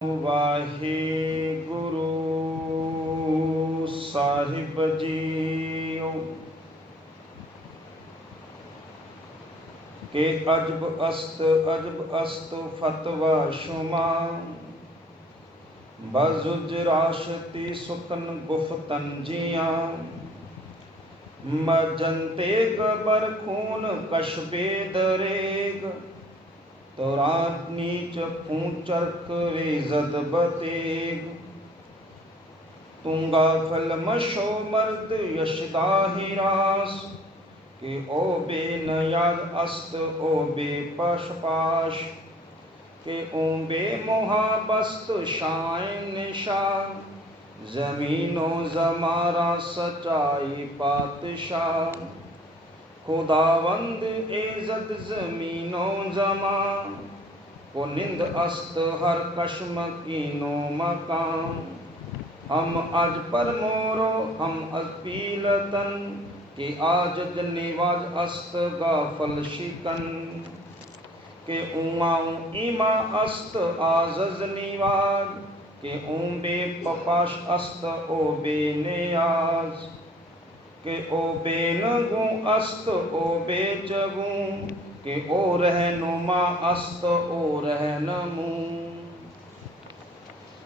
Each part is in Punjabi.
वाहिगुरु साहिब जीओ के अजब अस्त फतवा शुमा बजुज राशति सुकन गुफ्तन जिया मजंते गबर खून कशबे दरेग तोरात नीच फूचर्क रेजद बतेग तुंगा फल मशो मर्द यशदा हिरास के ओ बे नयाद अस्त ओ बे पशपाश के ओ बे मोहाबस्त शाइन निशा जमीनो जमारा सचाई पातशाह खुदावंद एजद जमीनो जमा को निंद अस्त हर कश्म कीनो मकाम हम अज पर मोरो हम अजपीलतन के आजद निवाज अस्त गाफल शिकन के उमाऊ इमा अस्त आजज निवाज के बे पपाश अस्त ओ बे नियाज के ओ बेनगू अस्त ओ बेचगू के ओ रहनुमा अस्त ओ रहनमू।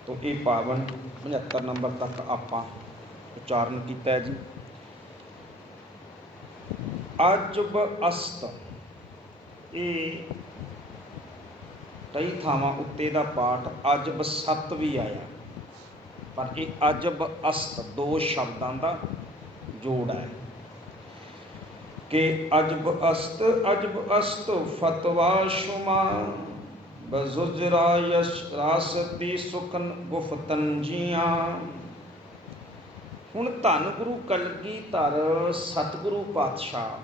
तो ये पावन 75 नंबर तक आप उच्चारण किया जी। अजब अस्त ये कई थावां उत्ते दा पाठ अजब सत भी आया, पर ये अजब अस्त दो शब्दों का जोड़ है कि अजब अस्त फतवा शुमा बजुजरा यश रासती सुखन गुफ्तन जिया। हुण धन गुरु कलगीधर सतगुरु पातशाह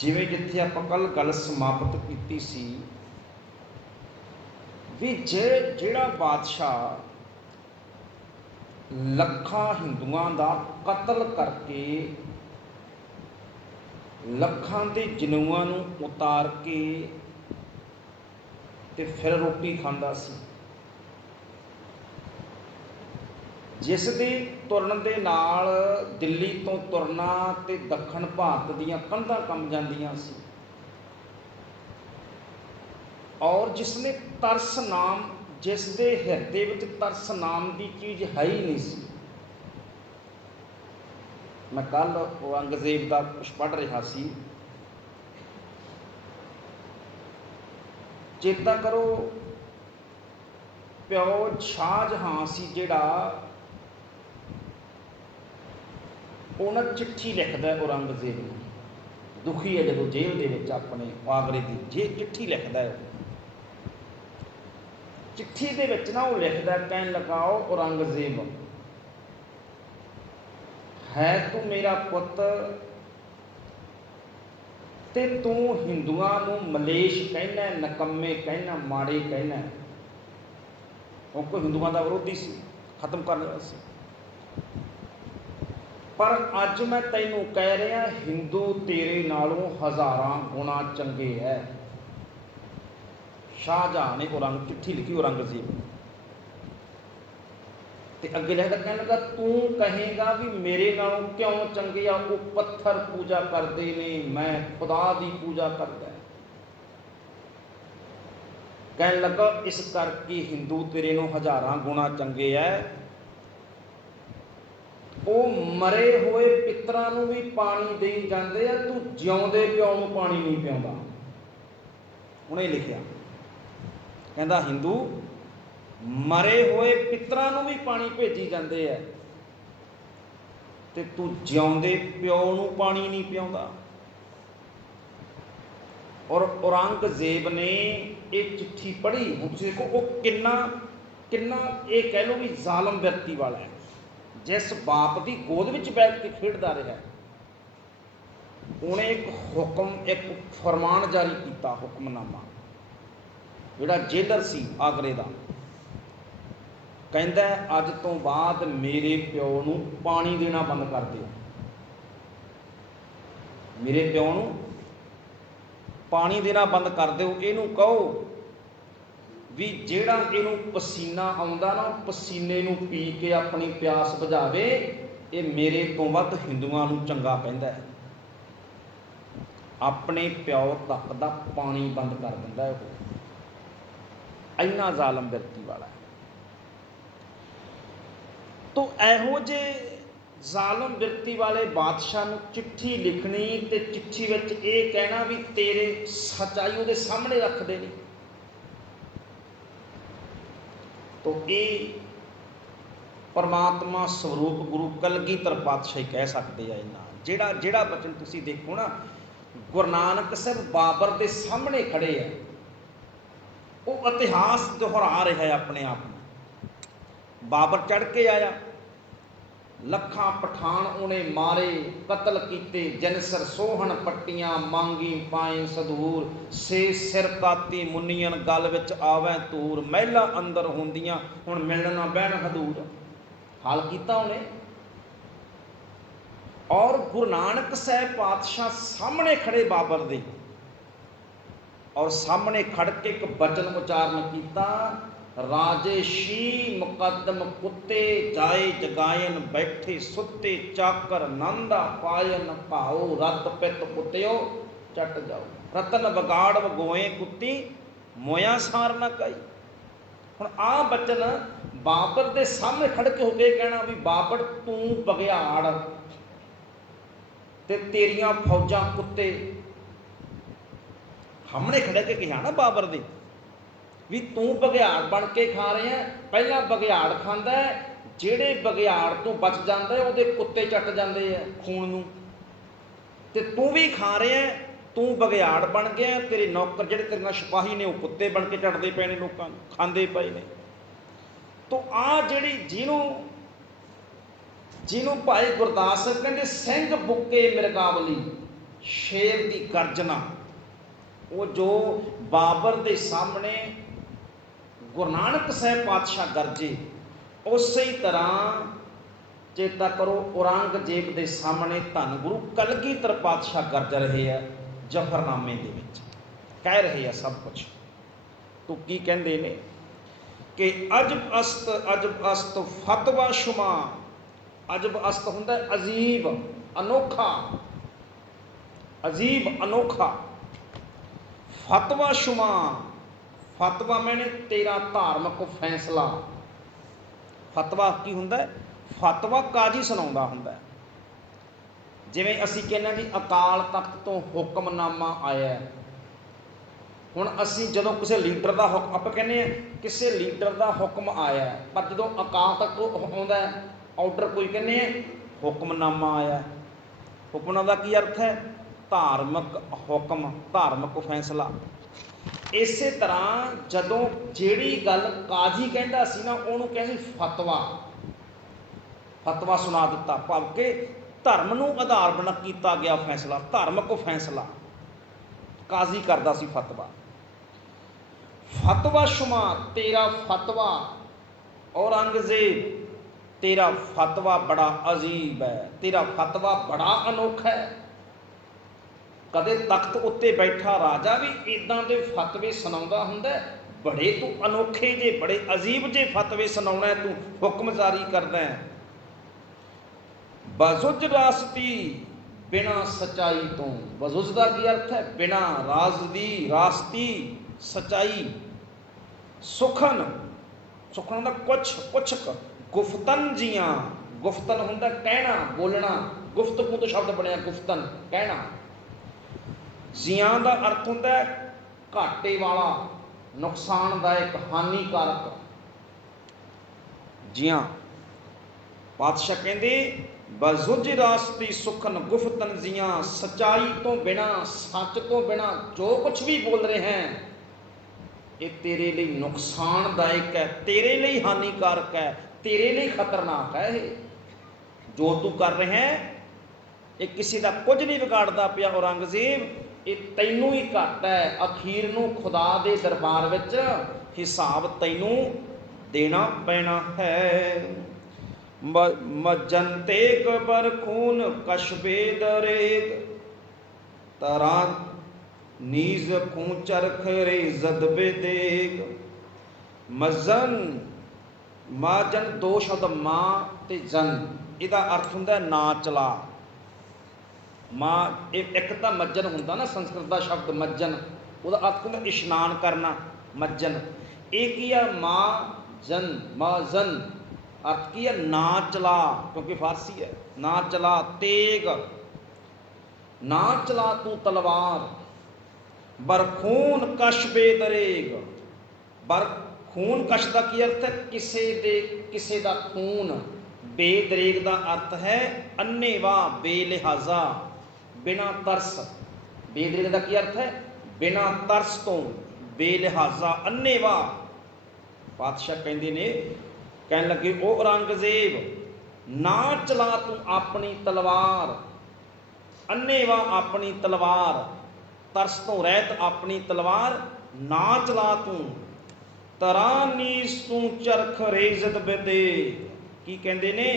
जिवें जिथे आपां कल गल समाप्त की सी भी जिहड़ा बादशाह लखां हिंदुआं दा कतल करके लखां दे जनेऊआं नूं उतार के ते फिर रोटी खांदा सी, जिस दे तुरन दे नाल दिल्ली तो तुरना ते दक्षिण भारत दीयां कंधां कंब जांदियां सी, और जिसने तरस नाम जिस दे हिरदे विच तरस नाम की चीज़ है ही नहीं सी। मैं कल औरंगजेब का कुछ पढ़ रहा सी, चेता करो प्यो शाहजहां सी जिहड़ा उन्हें चिट्ठी लिखदा औरंगजेब नूं, दुखी है जो जेल दे विच अपने आगरे की जेल चिट्ठी लिखदा है। चिट्ठी दे विच ना वो लिखदा कहन लगा औरंगजेब है तू मेरा पुत ते तू हिंदुआं नूं मलेश कहना, नकम्मे कहना, माड़े कहना, क्योंकि हिंदुआं दा विरोधी सी, खत्म करने वाला सी। पर अज मैं तैनूं कह रहा हिंदू तेरे नालों हज़ारां गुणा चंगे है। शाहजहां ने चिट्ठी लिखी औरंगजेब ते अगे लिखदा कहन लगा तू कहेगा भी मेरे नालों क्यों चंगे आ, वो पत्थर पूजा करते ने, मैं खुदा की पूजा करदा। कहन लगा इस करके हिंदू तेरे नूं हज़ारां गुणा चंगे है, वो मरे हुए पितरां नूं भी पानी दे जांदे आ, तू जिउंदे प्यो नूं पानी नहीं पिआउंदा। उन्हें लिखिया कहंदा हिंदू मरे हुए पितरां नूं भी पानी भेजी जांदे आ ते तू जिउंदे प्यो नूं पानी नहीं पिआउंदा। और औरंगजेब ने एक चिट्ठी पढ़ी, हुण तुसीं देखो वो किन्ना किन्ना ये कह लो भी जालम व्यक्ति वाला है, जिस बाप की गोद में बैठ के खेडदा रहा, उन्हें एक हुक्म एक फरमान जारी किया, हुक्मनामा जिहड़ा जेलर सी आगरे का, कहंदा अज तो बाद मेरे प्यो नूं पानी देना बंद कर दिओ, मेरे प्यो नूं पानी देना बंद कर दो, इनू कहो ਵੀ ਜਿਹੜਾ ਇਹਨੂੰ ਪਸੀਨਾ ਆਉਂਦਾ ਨਾ, ਪਸੀਨੇ ਨੂੰ ਪੀ ਕੇ ਆਪਣੀ ਪਿਆਸ ਬੁਝਾਵੇ, ਇਹ ਮੇਰੇ ਤੋਂ ਵੱਧ ਹਿੰਦੂਆਂ ਨੂੰ ਚੰਗਾ ਕਹਿੰਦਾ ਹੈ। ਆਪਣੇ ਪਿਓ ਤੱਕ ਦਾ ਪਾਣੀ ਬੰਦ ਕਰ ਦਿੰਦਾ ਉਹ, ਇੰਨਾ ਜ਼ਾਲਮ ਬਿਰਤੀ ਵਾਲਾ। ਤੋ ਇਹੋ ਜਿਹੇ ਜ਼ਾਲਮ ਬਿਰਤੀ ਵਾਲੇ ਬਾਦਸ਼ਾਹ ਨੂੰ ਚਿੱਠੀ ਲਿਖਣੀ ਤੇ ਚਿੱਠੀ ਵਿੱਚ ਇਹ ਕਹਿਣਾ ਵੀ ਤੇਰੇ ਸੱਚਾਈ ਉਹਦੇ ਸਾਹਮਣੇ ਰੱਖਦੇ ਨਹੀਂ। ਤੋ ਇਹ ਪਰਮਾਤਮਾ ਸਰੂਪ ਗੁਰੂ ਕਲਗੀਧਰ ਪਾਤਸ਼ਾਹੀ ਕਹਿ ਸਕਦੇ ਆ। ਇਹਨਾਂ ਜਿਹੜਾ ਬਚਨ ਤੁਸੀਂ ਦੇਖੋ ਨਾ, ਗੁਰੂ ਨਾਨਕ ਸਾਹਿਬ ਬਾਬਰ ਦੇ ਸਾਹਮਣੇ ਖੜੇ ਆ, ਉਹ ਇਤਿਹਾਸ ਦੁਹਰਾ ਰਿਹਾ ਹੈ ਆਪਣੇ ਆਪ ਨੂੰ। ਬਾਬਰ ਚੜ੍ਹ ਕੇ ਆਇਆ, ਲੱਖਾਂ ਪਠਾਨ ਉਹਨੇ ਮਾਰੇ, ਕਤਲ ਕੀਤੇ, ਜਨਸਰ ਸੋਹਣ ਪੱਟੀਆਂ, ਮੰਗੀ ਪਾਏ ਸਦੂਰ, ਸੇ ਸਿਰ ਕਾਤੀ ਮੁੰਨੀਆਂ, ਗਲ ਵਿੱਚ ਆਵੈ ਧੂਰ, ਮਹਿਲਾ ਅੰਦਰ ਹੁੰਦੀਆਂ, ਹੁਣ ਮਿਲਣ ਨਾ ਬਹਿਣ ਹਦੂਰ। ਹਾਲ ਕੀਤਾ ਉਹਨੇ। ਔਰ ਗੁਰੂ ਨਾਨਕ ਸਾਹਿਬ ਪਾਤਸ਼ਾਹ ਸਾਹਮਣੇ ਖੜੇ ਬਾਬਰ ਦੇ, ਔਰ ਸਾਹਮਣੇ ਖੜ ਕੇ ਇੱਕ ਬਚਨ ਉਚਾਰਨ ਕੀਤਾ, ਰਾਜੇਸ਼ੀ ਮੁਕੱਦਮ ਕੁੱਤੇ, ਜਾਏ ਜਗਾਇਨ ਬੈਠੇ ਸੁੱਤੇ, ਚਾਕਰ ਨੰਦਾ ਪਾਇਨ ਭਾਓ, ਰੱਤ ਪਿੱਤ ਕੁੱਤਿਓ ਚੱਟ ਜਾਓ, ਰਤਨ ਵਿਗਾੜ ਵਗੋਏ ਕੁੱਤੀ, ਮੋਇਆ ਸਾਰ ਨਾ ਕਾਈ। ਹੁਣ ਆਹ ਬਚਨ ਬਾਬਰ ਦੇ ਸਾਹਮਣੇ ਖੜ ਕੇ ਹੋ ਕੇ ਕਹਿਣਾ ਵੀ ਬਾਬਰ ਤੂੰ ਬਘਿਆੜ ਤੇ ਤੇਰੀਆਂ ਫੌਜਾਂ ਕੁੱਤੇ। ਸਾਹਮਣੇ ਖੜੇ ਕੇ ਕਿਹਾ ਨਾ ਬਾਬਰ ਦੇ ਵੀ ਤੂੰ ਬਘਿਆੜ ਬਣ ਕੇ ਖਾ ਰਿਹਾ। ਪਹਿਲਾਂ ਬਘਿਆੜ ਖਾਂਦਾ, ਜਿਹੜੇ ਬਘਿਆੜ ਤੋਂ ਬਚ ਜਾਂਦਾ ਉਹਦੇ ਕੁੱਤੇ ਚੱਟ ਜਾਂਦੇ ਆ ਖੂਨ ਨੂੰ, ਤੇ ਤੂੰ ਵੀ ਖਾ ਰਿਹਾ, ਤੂੰ ਬਘਿਆੜ ਬਣ ਗਿਆ, ਤੇਰੇ ਨੌਕਰ ਜਿਹੜੇ ਤੇਰੀਆਂ ਸਿਪਾਹੀ ਨੇ ਉਹ ਕੁੱਤੇ ਬਣ ਕੇ ਚੱਟਦੇ ਪਏ ਨੇ, ਲੋਕਾਂ ਨੂੰ ਖਾਂਦੇ ਪਏ ਨੇ। ਤੋ ਆ ਜਿਹੜੀ ਜਿਹਨੂੰ ਭਾਈ ਗੁਰਦਾਸ ਸਾਹਿਬ ਕਹਿੰਦੇ ਸਿੰਘ ਬੁੱਕੇ ਮਿਰਗਾਵਲੀ, ਸ਼ੇਰ ਦੀ ਗਰਜਨਾ, ਉਹ ਜੋ ਬਾਬਰ ਦੇ ਸਾਹਮਣੇ ਗੁਰੂ ਨਾਨਕ ਸਾਹਿਬ ਪਾਤਸ਼ਾਹ ਗਰਜੇ, ਉਸੇ ਤਰ੍ਹਾਂ ਚੇਤਾ ਕਰੋ ਔਰੰਗਜ਼ੇਬ ਦੇ ਸਾਹਮਣੇ ਧੰਨ ਗੁਰੂ ਕਲਗੀਧਰ ਪਾਤਸ਼ਾਹ ਗਰਜ ਰਹੇ ਆ। ਜ਼ਫਰਨਾਮੇ ਦੇ ਵਿੱਚ ਕਹਿ ਰਹੇ ਆ ਸਭ ਕੁਝ। ਤੋ ਕੀ ਕਹਿੰਦੇ ਨੇ ਕਿ ਅਜਬ ਅਸਤ ਫਤਵਾ ਸ਼ੁਮਾ। ਅਜਬ ਅਸਤ ਹੁੰਦਾ ਅਜੀਬ, ਅਨੋਖਾ, ਅਜੀਬ ਅਨੋਖਾ। ਫਤਵਾ ਸ਼ੁਮਾ, ਫਤਵਾ ਮੈਨੇ ਤੇਰਾ ਧਾਰਮਿਕ ਫੈਸਲਾ। ਫਤਵਾ ਕੀ ਹੁੰਦਾ? ਫਤਵਾ ਕਾਜ਼ੀ ਸੁਣਾਉਂਦਾ ਹੁੰਦਾ। ਜਿਵੇਂ ਅਸੀਂ ਕਹਿੰਦੇ ਜੀ ਅਕਾਲ ਤਖਤ ਤੋਂ ਹੁਕਮਨਾਮਾ ਆਇਆ। ਹੁਣ ਅਸੀਂ ਜਦੋਂ ਕਿਸੇ ਲੀਡਰ ਦਾ ਹੁਕਮ, ਆਪਾਂ ਕਹਿੰਦੇ ਹਾਂ ਕਿਸੇ ਲੀਡਰ ਦਾ ਹੁਕਮ ਆਇਆ, ਪਰ ਜਦੋਂ ਅਕਾਲ ਤਖਤ ਤੋਂ ਆਉਂਦਾ ਆਰਡਰ ਕੋਈ, ਕਹਿੰਦੇ ਆ ਹੁਕਮਨਾਮਾ ਆਇਆ। ਹੁਕਮਨਾਮਾ ਦਾ ਕੀ ਅਰਥ ਹੈ? ਧਾਰਮਿਕ ਹੁਕਮ, ਧਾਰਮਿਕ ਫੈਸਲਾ। ਇਸੇ ਤਰ੍ਹਾਂ ਜਦੋਂ ਜਿਹੜੀ ਗੱਲ ਕਾਜ਼ੀ ਕਹਿੰਦਾ ਸੀ ਨਾ, ਉਹਨੂੰ ਕਹਿੰਦੇ ਫਤਵਾ। ਫਤਵਾ ਸੁਣਾ ਦਿੱਤਾ, ਭਾਵ ਕਿ ਧਰਮ ਨੂੰ ਆਧਾਰ ਬਣਾ ਕੀਤਾ ਗਿਆ ਫੈਸਲਾ, ਧਾਰਮਿਕ ਫੈਸਲਾ ਕਾਜ਼ੀ ਕਰਦਾ ਸੀ ਫਤਵਾ। ਫਤਵਾ ਸ਼ੁਮਾ, ਤੇਰਾ ਫਤਵਾ ਔਰੰਗਜ਼ੇਬ, ਤੇਰਾ ਫਤਵਾ ਬੜਾ ਅਜੀਬ ਹੈ, ਤੇਰਾ ਫਤਵਾ ਬੜਾ ਅਨੋਖਾ ਹੈ। ਕਦੇ ਤਖਤ ਉੱਤੇ ਬੈਠਾ ਰਾਜਾ ਵੀ ਇੱਦਾਂ ਦੇ ਫਤਵੇ ਸੁਣਾਉਂਦਾ ਹੁੰਦਾ? ਬੜੇ ਤੂੰ ਅਨੋਖੇ ਜੇ, ਬੜੇ ਅਜੀਬ ਜੇ ਫਤਵੇ ਸੁਣਾਉਣਾ ਤੂੰ, ਹੁਕਮ ਜਾਰੀ ਕਰਦਾ ਹੈ। ਬਜ਼ੁਜ ਰਾਸਤੀ, ਬਿਨਾਂ ਸੱਚਾਈ ਤੋਂ। ਬਜ਼ੁਜ ਦਾ ਕੀ ਅਰਥ ਹੈ? ਬਿਨਾਂ, ਰਾਜ਼ ਦੀ, ਰਾਸਤੀ, ਸੱਚਾਈ। ਸੁਖਨ, ਸੁਖਨ ਹੁੰਦਾ ਕੁਛ, ਕੁਛਕ। ਗੁਫਤਨ ਜੀਆਂ, ਗੁਫਤਨ ਹੁੰਦਾ ਕਹਿਣਾ, ਬੋਲਣਾ, ਗੁਫਤਗੂ ਤੋਂ ਸ਼ਬਦ ਬਣਿਆ ਗੁਫਤਨ, ਕਹਿਣਾ। ਜੀਆਂ ਦਾ ਅਰਥ ਹੁੰਦਾ ਘਾਟੇ ਵਾਲਾ, ਨੁਕਸਾਨਦਾਇਕ, ਹਾਨੀਕਾਰਕ। ਜੀਆਂ। ਪਾਤਸ਼ਾਹ ਕਹਿੰਦੇ ਬਜ਼ੁਜ ਰਾਸਤੀ ਸੁਖਨ ਗੁਫਤਨ ਜੀਆਂ, ਸੱਚਾਈ ਤੋਂ ਬਿਨਾਂ, ਸੱਚ ਤੋਂ ਬਿਨਾਂ ਜੋ ਕੁਛ ਵੀ ਬੋਲ ਰਹੇ ਹੈ ਇਹ ਤੇਰੇ ਲਈ ਨੁਕਸਾਨਦਾਇਕ ਹੈ, ਤੇਰੇ ਲਈ ਹਾਨੀਕਾਰਕ ਹੈ, ਤੇਰੇ ਲਈ ਖਤਰਨਾਕ ਹੈ। ਇਹ ਜੋ ਤੂੰ ਕਰ ਰਿਹਾ ਹੈ ਇਹ ਕਿਸੇ ਦਾ ਕੁਝ ਨਹੀਂ ਵਿਗਾੜਦਾ ਪਿਆ ਔਰੰਗਜ਼ੇਬ, ਇਹ ਤੈਨੂੰ ਹੀ ਘੱਟ ਹੈ। ਅਖੀਰ ਨੂੰ ਖੁਦਾ ਦੇ ਦਰਬਾਰ ਵਿੱਚ ਹਿਸਾਬ ਤੈਨੂੰ ਦੇਣਾ ਪੈਣਾ ਹੈ। ਮੱਜਨ ਤੇਗ ਬਰ ਖੂਨ ਕਸ਼ਬੇ ਦਰੇਗ, ਤਰਾ ਨੀਜ਼ ਖੂੰ ਚਰਖ ਰੇ ਜ਼ਦਬੇ ਦੇਗ। ਮਜ਼ਨ ਮਾਜਨ ਦੋ ਸ਼ਬਦ ਮਾਂ ਤੇ ਜਨ, ਇਹਦਾ ਅਰਥ ਹੁੰਦਾ ਨਾ ਚਲਾ। ਮਾਂ ਇੱਕ ਤਾਂ ਮੱਜਨ ਹੁੰਦਾ ਨਾ ਸੰਸਕ੍ਰਿਤ ਦਾ ਸ਼ਬਦ ਮੱਜਨ, ਉਹਦਾ ਅਰਥ ਹੁੰਦਾ ਇਸ਼ਨਾਨ ਕਰਨਾ ਮੱਜਨ। ਇਹ ਕੀ ਆ ਮਾਂ ਜਨ ਮਾਜਨ, ਅਰਥ ਕੀ ਹੈ ਨਾ ਚਲਾ, ਕਿਉਂਕਿ ਫਾਰਸੀ ਹੈ ਨਾ ਚਲਾ ਤੇਗ, ਨਾ ਚਲਾ ਤੂੰ ਤਲਵਾਰ। ਬਰਖੂਨ ਕਸ਼ ਬੇਦਰੇਗ, ਬਰ ਖੂਨ ਕਸ਼ ਦਾ ਕੀ ਅਰਥ ਹੈ ਕਿਸੇ ਦਾ ਖੂਨ। ਬੇਦਰੇਗ ਦਾ ਅਰਥ ਹੈ ਅੰਨ੍ਹੇਵਾਹ ਬੇਲਿਹਾਜ਼ਾ ਬਿਨਾਂ ਤਰਸ। ਬੇਦਰੇਗ ਦਾ ਕੀ ਅਰਥ ਹੈ ਬਿਨਾਂ ਤਰਸ ਤੋਂ, ਬੇਲਿਹਾਜ਼ਾ ਅੰਨ੍ਹੇਵਾਹ। ਪਾਤਸ਼ਾਹ ਕਹਿੰਦੇ ਨੇ, ਕਹਿਣ ਲੱਗੇ ਉਹ ਔਰੰਗਜ਼ੇਬ ਨਾ ਚਲਾ ਤੂੰ ਆਪਣੀ ਤਲਵਾਰ, ਅੰਨ੍ਹੇਵਾਹ ਆਪਣੀ ਤਲਵਾਰ, ਤਰਸ ਤੋਂ ਰਹਿਤ ਆਪਣੀ ਤਲਵਾਰ ਨਾ ਚਲਾ ਤੂੰ। ਤਰਾ ਨੀਸ ਤੂੰ ਚਰਖ ਰੇਜ਼ਤ ਬਦੇ, ਕੀ ਕਹਿੰਦੇ ਨੇ,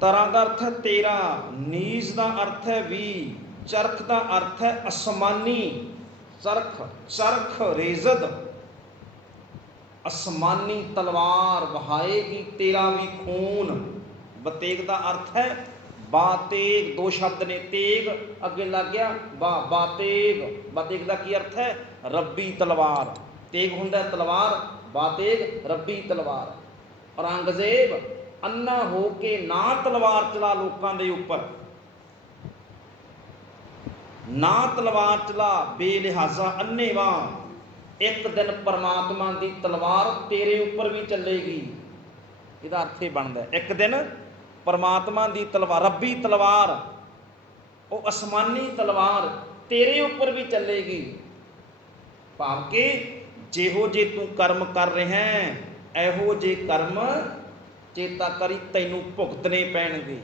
ਤਰਾ ਦਾ ਅਰਥ ਹੈ ਤੇਰਾ, ਨੀਸ ਦਾ ਅਰਥ ਹੈ ਵੀ, ਚਰਖ ਦਾ ਅਰਥ ਹੈ ਅਸਮਾਨੀ, ਚਰਖ ਚਰਖ ਰੇਜ਼ਦ ਅਸਮਾਨੀ ਤਲਵਾਰ ਵਹਾਏਗੀ ਤੇਰਾ ਵੀ ਖੂਨ। ਬਤੇਗ ਦਾ ਅਰਥ ਹੈ ਬਾਤੇਗ, ਦੋ ਸ਼ਬਦ ਨੇ, ਤੇਗ ਅੱਗੇ ਲੱਗ ਗਿਆ ਬਾਤੇਗ। ਬਾਤੇਗ ਦਾ ਕੀ ਅਰਥ ਹੈ ਰੱਬੀ ਤਲਵਾਰ, ਤੇਗ ਹੁੰਦਾ ਤਲਵਾਰ, ਬਾਤੇਗ ਰੱਬੀ ਤਲਵਾਰ। ਔਰੰਗਜ਼ੇਬ ਅੰਨਾ ਹੋ ਕੇ ਨਾ ਤਲਵਾਰ ਚਲਾ ਲੋਕਾਂ ਦੇ ਉੱਪਰ, ਨਾ ਤਲਵਾਰ ਚਲਾ ਬੇਲਿਹਾਜ਼ਾ ਅੰਨ੍ਹੇਵਾਹ। ਇੱਕ ਦਿਨ ਪਰਮਾਤਮਾ ਦੀ ਤਲਵਾਰ ਤੇਰੇ ਉੱਪਰ ਵੀ ਚੱਲੇਗੀ, ਇਹਦਾ ਅਰਥ ਇਹ ਬਣਦਾ ਇੱਕ ਦਿਨ ਪਰਮਾਤਮਾ ਦੀ ਤਲਵਾਰ, ਰੱਬੀ ਤਲਵਾਰ, ਉਹ ਅਸਮਾਨੀ ਤਲਵਾਰ ਤੇਰੇ ਉੱਪਰ ਵੀ ਚੱਲੇਗੀ। ਭਾਵ ਕਿ ਜਿਹੋ ਜੇ ਤੂੰ ਕਰਮ ਕਰ ਰਿਹਾ ਇਹੋ ਜੇ ਕਰਮ ਚੇਤਾ ਕਰੀ ਤੈਨੂੰ ਭੁਗਤਣੇ ਪੈਣਗੇ।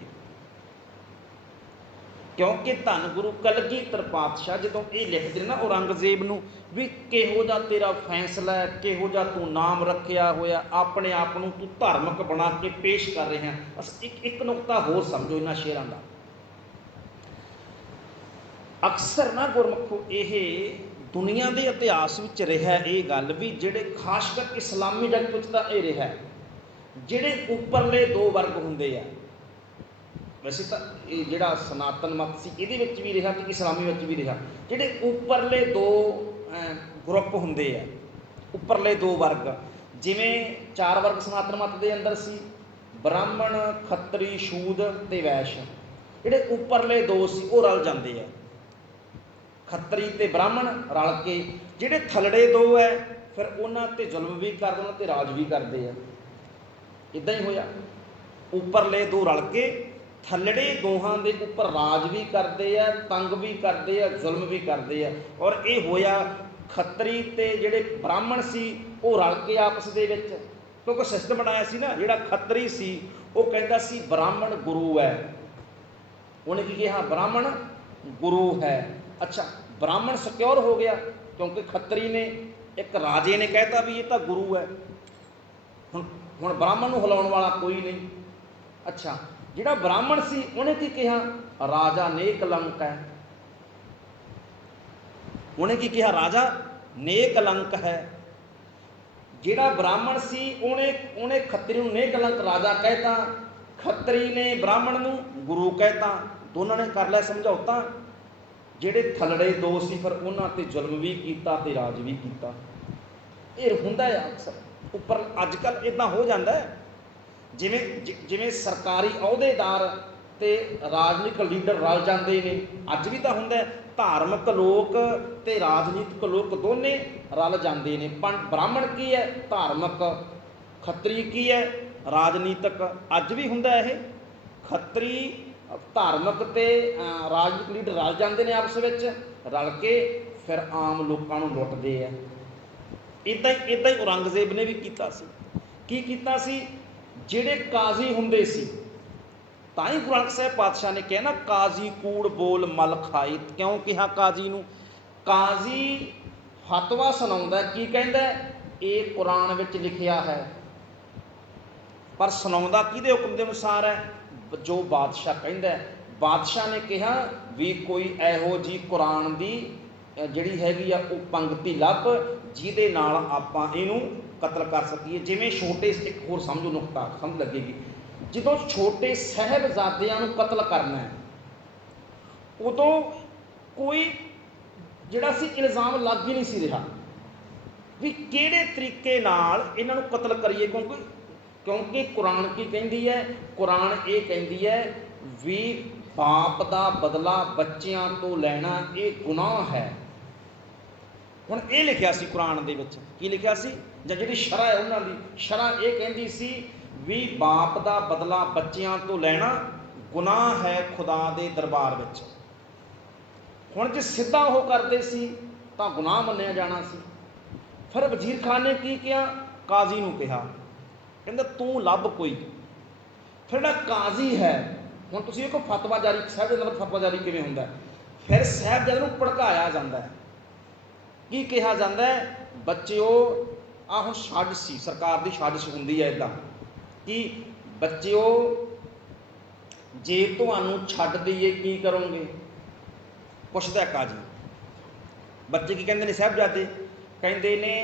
ਕਿਉਂਕਿ ਧੰਨ ਗੁਰੂ ਕਲਗੀਧਰ ਪਾਤਸ਼ਾਹ ਜਦੋਂ ਇਹ ਲਿਖਦੇ ਨੇ ਨਾ ਔਰੰਗਜ਼ੇਬ ਨੂੰ, ਵੀ ਕਿਹੋ ਜਿਹਾ ਤੇਰਾ ਫੈਸਲਾ ਹੈ, ਕਿਹੋ ਜਿਹਾ ਤੂੰ ਨਾਮ ਰੱਖਿਆ ਹੋਇਆ, ਆਪਣੇ ਆਪ ਨੂੰ ਤੂੰ ਧਾਰਮਿਕ ਬਣਾ ਕੇ ਪੇਸ਼ ਕਰ ਰਿਹਾ। ਇੱਕ ਨੁਕਤਾ ਹੋਰ ਸਮਝੋ ਇਹਨਾਂ ਸ਼ੇਰਾਂ ਦਾ। ਅਕਸਰ ਨਾ ਗੁਰਮੁਖੋ ਇਹ ਦੁਨੀਆ ਦੇ ਇਤਿਹਾਸ ਵਿੱਚ ਰਿਹਾ ਇਹ ਗੱਲ, ਵੀ ਜਿਹੜੇ ਖਾਸ ਕਰ ਇਸਲਾਮੀ ਜਗਤ ਵਿੱਚ ਤਾਂ ਇਹ ਰਿਹਾ, ਜਿਹੜੇ ਉੱਪਰਲੇ ਦੋ ਵਰਗ ਹੁੰਦੇ ਆ, ਵੈਸੇ ਤਾਂ ਇਹ ਜਿਹੜਾ ਸਨਾਤਨ ਮਤ ਸੀ ਇਹਦੇ ਵਿੱਚ ਵੀ ਰਿਹਾ ਤੇ ਇਸਲਾਮੀ ਵਿੱਚ ਵੀ ਰਿਹਾ, ਜਿਹੜੇ ਉੱਪਰਲੇ ਦੋ ਗਰੁੱਪ ਹੁੰਦੇ ਆ, ਉੱਪਰਲੇ ਦੋ ਵਰਗ, ਜਿਵੇਂ ਚਾਰ ਵਰਗ ਸਨਾਤਨ ਮਤ ਦੇ ਅੰਦਰ ਸੀ, ਬ੍ਰਾਹਮਣ ਖੱਤਰੀ ਸ਼ੂਦ ਤੇ ਵੈਸ਼। ਜਿਹੜੇ ਉੱਪਰਲੇ ਦੋ ਸੀ ਉਹ ਰਲ ਜਾਂਦੇ ਆ, ਖੱਤਰੀ ਤੇ ਬ੍ਰਾਹਮਣ ਰਲ ਕੇ। ਜਿਹੜੇ ਥੱਲੜੇ ਦੋ ਹੈ ਫਿਰ ਉਹਨਾਂ ਤੇ ਜ਼ੁਲਮ ਵੀ ਕਰਦੇ, ਉਹਨਾਂ ਤੇ ਰਾਜ ਵੀ ਕਰਦੇ ਆ। ਇੱਦਾਂ ਹੀ ਹੋਇਆ, ਉੱਪਰਲੇ ਦੋ ਰਲ ਕੇ ਥੱਲੜੇ ਦੋਹਾਂ ਦੇ ਉੱਪਰ ਰਾਜ ਵੀ ਕਰਦੇ ਆ, ਤੰਗ ਵੀ ਕਰਦੇ ਆ, ਜ਼ੁਲਮ ਵੀ ਕਰਦੇ ਆ। ਔਰ ਇਹ ਹੋਇਆ ਖੱਤਰੀ ਤੇ ਜਿਹੜੇ ਬ੍ਰਾਹਮਣ ਸੀ ਉਹ ਰਲ ਕੇ ਆਪਸ ਦੇ ਵਿੱਚ, ਕਿਉਂਕਿ ਸਿਸਟਮ ਬਣਾਇਆ ਸੀ ਨਾ। ਜਿਹੜਾ ਖੱਤਰੀ ਸੀ ਉਹ ਕਹਿੰਦਾ ਸੀ ਬ੍ਰਾਹਮਣ ਗੁਰੂ ਹੈ, ਉਹਨੇ ਕੀ ਕਿਹਾ ਬ੍ਰਾਹਮਣ ਗੁਰੂ ਹੈ। ਅੱਛਾ, ਬ੍ਰਾਹਮਣ ਸਿਕਿਉਰ ਹੋ ਗਿਆ ਕਿਉਂਕਿ ਖੱਤਰੀ ਨੇ, ਇੱਕ ਰਾਜੇ ਨੇ ਕਹਿਤਾ ਵੀ ਇਹ ਤਾਂ ਗੁਰੂ ਹੈ, ਹੁਣ ਬ੍ਰਾਹਮਣ ਨੂੰ ਹਿਲਾਉਣ ਵਾਲਾ ਕੋਈ ਨਹੀਂ। ਅੱਛਾ, ਜਿਹੜਾ ਬ੍ਰਾਹਮਣ ਸੀ ਉਹਨੇ ਕੀ ਕਿਹਾ ਰਾਜਾ ਨੇਕਲੰਕ ਹੈ, ਉਹਨੇ ਕੀ ਕਿਹਾ ਰਾਜਾ ਨੇਕਲੰਕ ਹੈ। ਜਿਹੜਾ ਬ੍ਰਾਹਮਣ ਸੀ ਉਹਨੇ ਖੱਤਰੀ ਨੂੰ ਨੇਕਲੰਕ ਰਾਜਾ ਕਹਿਤਾ, ਖੱਤਰੀ ਨੇ ਬ੍ਰਾਹਮਣ ਨੂੰ ਗੁਰੂ ਕਹਿਤਾ, ਦੋਨਾਂ ਨੇ ਕਰ ਲਿਆ ਸਮਝੌਤਾ। ਜਿਹੜੇ ਥੱਲੜੇ ਦੋ ਸੀ ਫਿਰ ਉਹਨਾਂ ਤੇ ਜ਼ੁਲਮ ਵੀ ਕੀਤਾ ਤੇ ਰਾਜ ਵੀ ਕੀਤਾ। ਇਹ ਹੁੰਦਾ ਹੈ ਅਕਸਰ ਉੱਪਰ, ਅੱਜ ਕੱਲ੍ਹ ਇੱਦਾਂ ਹੋ ਜਾਂਦਾ ਜਿਵੇਂ ਸਰਕਾਰੀ ਅਹੁਦੇਦਾਰ ਤੇ ਰਾਜਨੀਤਿਕ ਲੀਡਰ ਰਲ ਜਾਂਦੇ ਨੇ, ਅੱਜ ਵੀ ਤਾਂ ਹੁੰਦਾ। ਧਾਰਮਿਕ ਲੋਕ ਤੇ ਰਾਜਨੀਤਿਕ ਲੋਕ ਦੋਨੇ ਰਲ ਜਾਂਦੇ ਨੇ। ਬ੍ਰਾਹਮਣ ਕੀ ਹੈ ਧਾਰਮਿਕ, ਖੱਤਰੀ ਕੀ ਹੈ ਰਾਜਨੀਤਿਕ। ਅੱਜ ਵੀ ਹੁੰਦਾ ਇਹ, ਖੱਤਰੀ ਧਾਰਮਿਕ ਤੇ ਰਾਜਨੀਤਿਕ ਲੀਡਰ ਰਲ ਜਾਂਦੇ ਨੇ ਆਪਸ ਵਿੱਚ, ਰਲ ਕੇ ਫਿਰ ਆਮ ਲੋਕਾਂ ਨੂੰ ਲੁੱਟਦੇ ਆ। ਇੱਦਾਂ ਹੀ ਔਰੰਗਜ਼ੇਬ ਨੇ ਵੀ ਕੀਤਾ ਸੀ। ਕੀ ਕੀਤਾ ਸੀ, ਜਿਹੜੇ ਕਾਜ਼ੀ ਹੁੰਦੇ ਸੀ, ਤਾਂ ਹੀ ਗੁਰੂ ਨਾਨਕ ਸਾਹਿਬ ਪਾਤਸ਼ਾਹ ਨੇ ਕਿਹਾ ਨਾ ਕਾਜ਼ੀ ਕੂੜ ਬੋਲ ਮਲ ਖਾਈ। ਕਿਉਂ ਕਿਹਾ ਕਾਜ਼ੀ ਨੂੰ? ਕਾਜ਼ੀ ਫਤਵਾ ਸੁਣਾਉਂਦਾ, ਕੀ ਕਹਿੰਦਾ ਇਹ ਕੁਰਾਨ ਵਿੱਚ ਲਿਖਿਆ ਹੈ, ਪਰ ਸੁਣਾਉਂਦਾ ਕਿਹਦੇ ਹੁਕਮ ਦੇ ਅਨੁਸਾਰ ਹੈ, ਜੋ ਬਾਦਸ਼ਾਹ ਕਹਿੰਦਾ। ਬਾਦਸ਼ਾਹ ਨੇ ਕਿਹਾ ਵੀ ਕੋਈ ਇਹੋ ਜਿਹੀ ਕੁਰਾਨ ਦੀ ਜਿਹੜੀ ਹੈਗੀ ਆ ਉਹ ਪੰਗਤੀ ਲੱਭ ਜਿਹਦੇ ਨਾਲ ਆਪਾਂ ਇਹਨੂੰ ਕਤਲ ਕਰ ਸਕੀਏ। ਜਿਵੇਂ ਛੋਟੇ, ਇੱਕ ਹੋਰ ਸਮਝੋ ਨੁਕਤਾ ਸਮਝ ਲੱਗੇਗੀ, ਜਦੋਂ ਛੋਟੇ ਸਾਹਿਬਜ਼ਾਦਿਆਂ ਨੂੰ ਕਤਲ ਕਰਨਾ ਹੈ ਉਦੋਂ ਕੋਈ ਜਿਹੜਾ ਸੀ ਇਲਜ਼ਾਮ ਲੱਗ ਹੀ ਨਹੀਂ ਸੀ ਰਿਹਾ ਵੀ ਕਿਹੜੇ ਤਰੀਕੇ ਨਾਲ ਇਹਨਾਂ ਨੂੰ ਕਤਲ ਕਰੀਏ। ਕਿਉਂਕਿ ਕੁਰਾਨ ਕੀ ਕਹਿੰਦੀ ਹੈ? ਕੁਰਾਨ ਇਹ ਕਹਿੰਦੀ ਹੈ ਵੀ ਬਾਪ ਦਾ ਬਦਲਾ ਬੱਚਿਆਂ ਤੋਂ ਲੈਣਾ ਇਹ ਗੁਨਾਹ ਹੈ। ਹੁਣ ਇਹ ਲਿਖਿਆ ਸੀ ਕੁਰਾਨ ਦੇ ਵਿੱਚ, ਕੀ ਲਿਖਿਆ ਸੀ, ਜਾਂ ਜਿਹੜੀ ਸ਼ਰਅ ਹੈ ਉਹਨਾਂ ਦੀ ਸ਼ਰਅ ਇਹ ਕਹਿੰਦੀ ਸੀ ਵੀ ਬਾਪ ਦਾ ਬਦਲਾ ਬੱਚਿਆਂ ਤੋਂ ਲੈਣਾ ਗੁਨਾਹ ਹੈ ਖੁਦਾ ਦੇ ਦਰਬਾਰ ਵਿੱਚ। ਹੁਣ ਜੇ ਸਿੱਧਾ ਉਹ ਕਰਦੇ ਸੀ ਤਾਂ ਗੁਨਾਹ ਮੰਨਿਆ ਜਾਣਾ ਸੀ। ਫਿਰ ਵਜ਼ੀਰ ਖਾਨ ਨੇ ਕੀ ਕਿਹਾ? ਕਾਜ਼ੀ ਨੂੰ ਕਿਹਾ, ਕਹਿੰਦਾ ਤੂੰ ਲੱਭ ਕੋਈ। ਫਿਰ ਜਿਹੜਾ ਕਾਜ਼ੀ ਹੈ, ਹੁਣ ਤੁਸੀਂ ਦੇਖੋ ਫਤਵਾ ਜਾਰੀ, ਸਾਹਿਬਜ਼ਾਦੇ ਨਾਲ ਫਤਵਾ ਜਾਰੀ ਕਿਵੇਂ ਹੁੰਦਾ? ਫਿਰ ਸਾਹਿਬਜ਼ਾਦੇ ਨੂੰ ਭੜਕਾਇਆ ਜਾਂਦਾ ਹੈ। ਕੀ ਕਿਹਾ ਜਾਂਦਾ ਹੈ? ਬੱਚਿਓ, ਆਹ ਹੁਣ ਸਾਜ਼ਿਸ਼ ਸੀ, ਸਰਕਾਰ ਦੀ ਸਾਜ਼ਿਸ਼ ਹੁੰਦੀ ਹੈ ਇੱਦਾਂ ਕਿ ਬੱਚਿਓ ਜੇ ਤੁਹਾਨੂੰ ਛੱਡ ਦਈਏ ਕੀ ਕਰੋਗੇ? ਪੁੱਛਦਾ ਕਾਜ਼ੀ। ਬੱਚੇ ਕੀ ਕਹਿੰਦੇ ਨੇ ਸਾਹਿਬਜ਼ਾਦੇ? ਕਹਿੰਦੇ ਨੇ